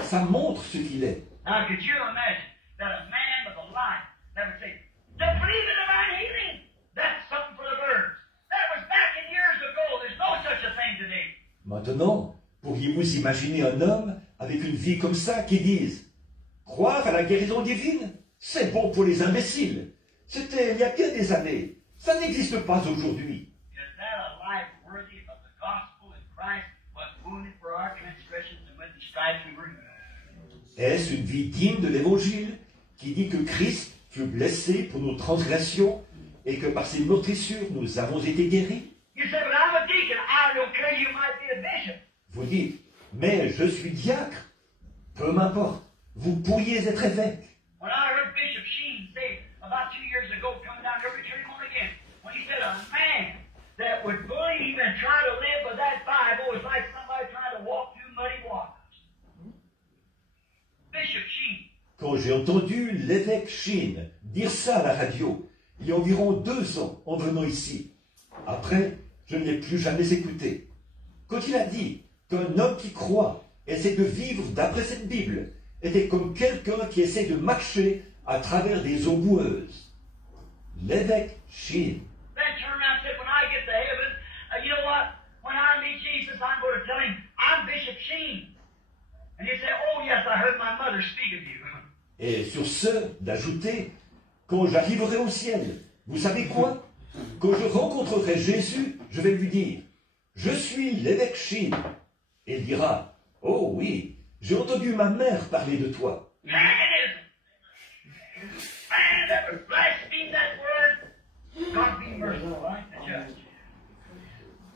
Ça montre ce qu'il est. Now, could you imagine that a man with a life that would say, to believe in divine healing, that's something for the birds. That was back in years ago. There's no such a thing today. Maintenant, pourriez-vous imaginer un homme avec une vie comme ça qui dise « Croire à la guérison divine, c'est bon pour les imbéciles. C'était il y a bien des années. Ça n'existe pas aujourd'hui. » Is that a life worthy of the gospel in Christ was wounded for our transgressions and with the stripes we were healed? Est-ce une vie digne de l'Évangile qui dit que Christ fut blessé pour nos transgressions et que par ses meurtrissures nous avons été guéris? You say, but I'm a deacon. I don't care. You might be a bishop. Vous dites « Mais je suis diacre. » Peu m'importe. Vous pourriez être évêque. When I heard Bishop Sheen say about 2 years ago, coming down here, returning home again, when he said a man that would believe and try to live by that Bible is like somebody trying to walk through muddy waters. Bishop Sheen. Quand j'ai entendu l'évêque Sheen dire ça à la radio, il y a environ 2 ans en venant ici, après, je ne l'ai plus jamais écouté. Quand il a dit qu'un homme qui croit essaie de vivre d'après cette Bible était comme quelqu'un qui essaie de marcher à travers des eaux boueuses. L'évêque Sheen. Then turned around and said, when I get to heaven, you know what? When I meet Jesus, I'm going to tell him, I'm Bishop Sheen. And he said, oh yes, I heard my mother speak of you. Et sur ce, d'ajouter, quand j'arriverai au ciel, vous savez quoi? Quand je rencontrerai Jésus, je vais lui dire, je suis l'évêque Chine. Et il dira, oh oui, j'ai entendu ma mère parler de toi. Paganism. Man that would blaspheme that word, God be merciful, right? The judge.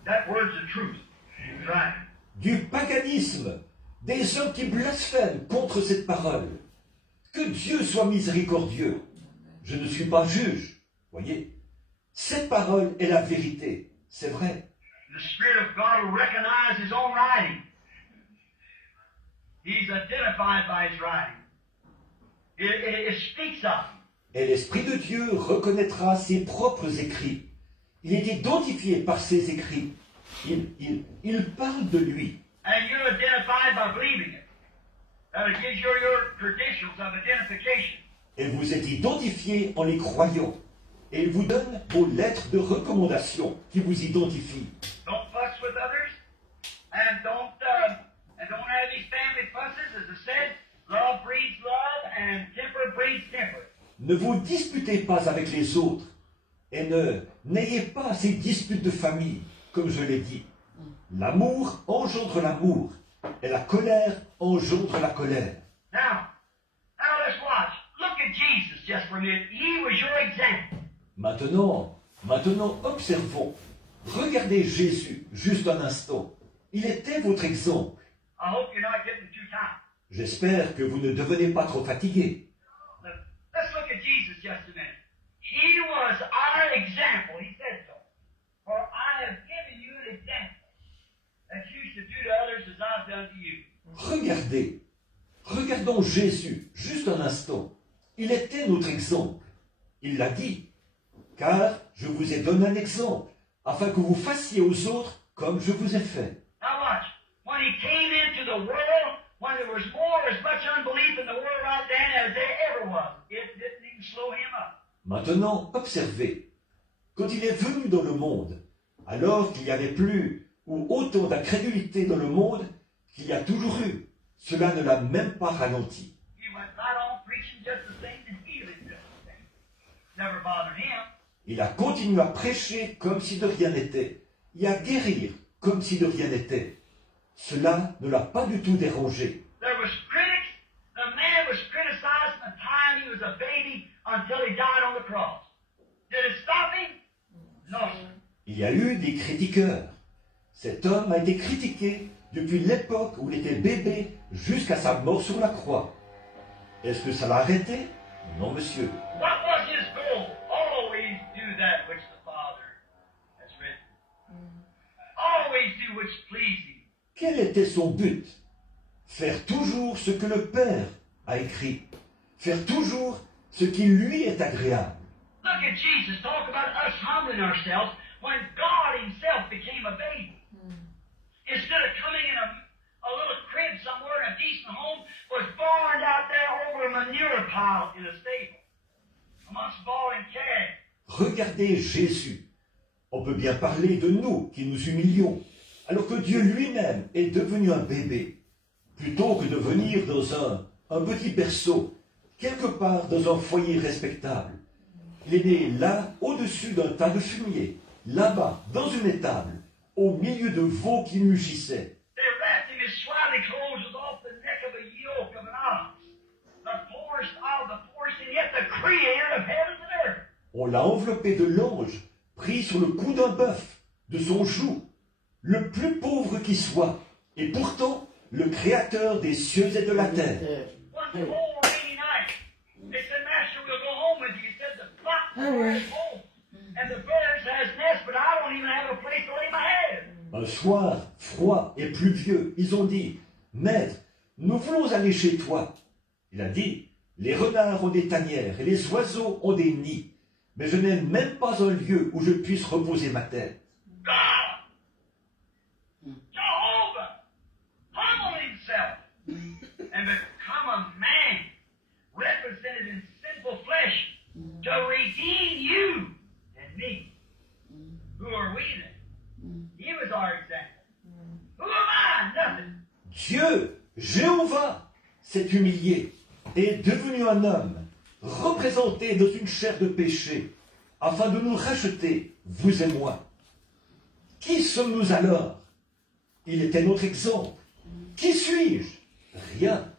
That word's the truth. That's right. Du paganisme, des hommes qui blasphèment contre cette parole. Que Dieu soit miséricordieux. Je ne suis pas juge. Voyez, cette parole est la vérité. C'est vrai. The Spirit of God will recognize His own writing. He's identified by His writing. It speaks of Him. Et l'Esprit de Dieu reconnaîtra ses propres écrits. Il est identifié par ses écrits. Il parle de lui. And you're identified by believing it. That it gives you your credentials of identification. Et vous êtes identifié en les croyant. Et il vous donne vos lettres de recommandation qui vous identifient. Don't fuss with others, and don't have these family fusses. As I said, love breeds love, and temper breeds temper. Ne vous disputez pas avec les autres. Et n'ayez pas ces disputes de famille, comme je l'ai dit. L'amour engendre l'amour. Et la colère engendre la colère. Now let's watch. Look at Jesus just for a minute. He was your example. Maintenant, observons. Regardez Jésus, juste un instant. Il était votre exemple. I hope you're not getting too tired. J'espère que vous ne devenez pas trop fatigué. Let's look at Jesus just a minute. He was our example. He said so. For I have given you an example that you should do to others as I've done to you. Regardons Jésus, juste un instant. Il était notre exemple. Il l'a dit. Car je vous ai donné un exemple, afin que vous fassiez aux autres comme je vous ai fait. Now watch. When he came into the world, when there was as much unbelief in the world right then as there ever was, it didn't even slow him up. Maintenant, observez. Quand il est venu dans le monde, alors qu'il n'y avait plus ou autant d'incrédulité dans le monde qu'il y a toujours eu, cela ne l'a même pas ralenti. He went right on preaching just the same and healing just the same. Never bothered him. Il a continué à prêcher comme si de rien n'était, et à guérir comme si de rien n'était. Cela ne l'a pas du tout dérangé. There was critics. The man was criticized from the time he was a baby until he died on the cross. Did it stop him? No, sir. Il y a eu des critiqueurs. Cet homme a été critiqué depuis l'époque où il était bébé jusqu'à sa mort sur la croix. Est-ce que ça l'a arrêté? Non, monsieur. What was his goal? Always do that which the Father has written. Always do what's pleasing. Quel était son but? Faire toujours ce que le Père a écrit. Faire toujours ce qui lui est agréable. Look at Jesus. Talk about us humbling ourselves when God Himself became a baby. Instead of coming in a little crib somewhere in a decent home, was born out there over a manure pile in a stable, amongst ball and calf. Regardez Jésus. On peut bien parler de nous qui nous humilions, alors que Dieu lui-même est devenu un bébé, plutôt que de venir dans un petit berceau, quelque part dans un foyer respectable. Il est né là, au-dessus d'un tas de fumier, là-bas, dans une étable, au milieu de veaux qui mugissaient. They wrapped him in swaddling clothes was off the neck of a yoke of an ox, the poorest of the poorest, and yet the creator of heavens and earth. On l'a enveloppé de l'ange, pris sur le cou d'un bœuf, de son joug, le plus pauvre qui soit, et pourtant le créateur des cieux et de la terre. One cold rainy night, they said, Master, we'll go home with you. He said, the flock is home, and the birds has nests, but I don't even have a place to lay my head. Un soir, froid et pluvieux, ils ont dit, Maître, nous voulons aller chez toi. Il a dit, les renards ont des tanières et les oiseaux ont des nids, mais je n'ai même pas un lieu où je puisse reposer ma tête. God, Jehovah, humbled himself and become a man, represented in sinful flesh, to redeem you and me. Who are we then? He was our example. Who am I? Nothing. Dieu, Jéhovah, s'est humilié et est devenu un homme, représenté dans une chair de péché, afin de nous racheter, vous et moi. Qui sommes-nous alors? Il était notre exemple. Qui suis-je? Rien.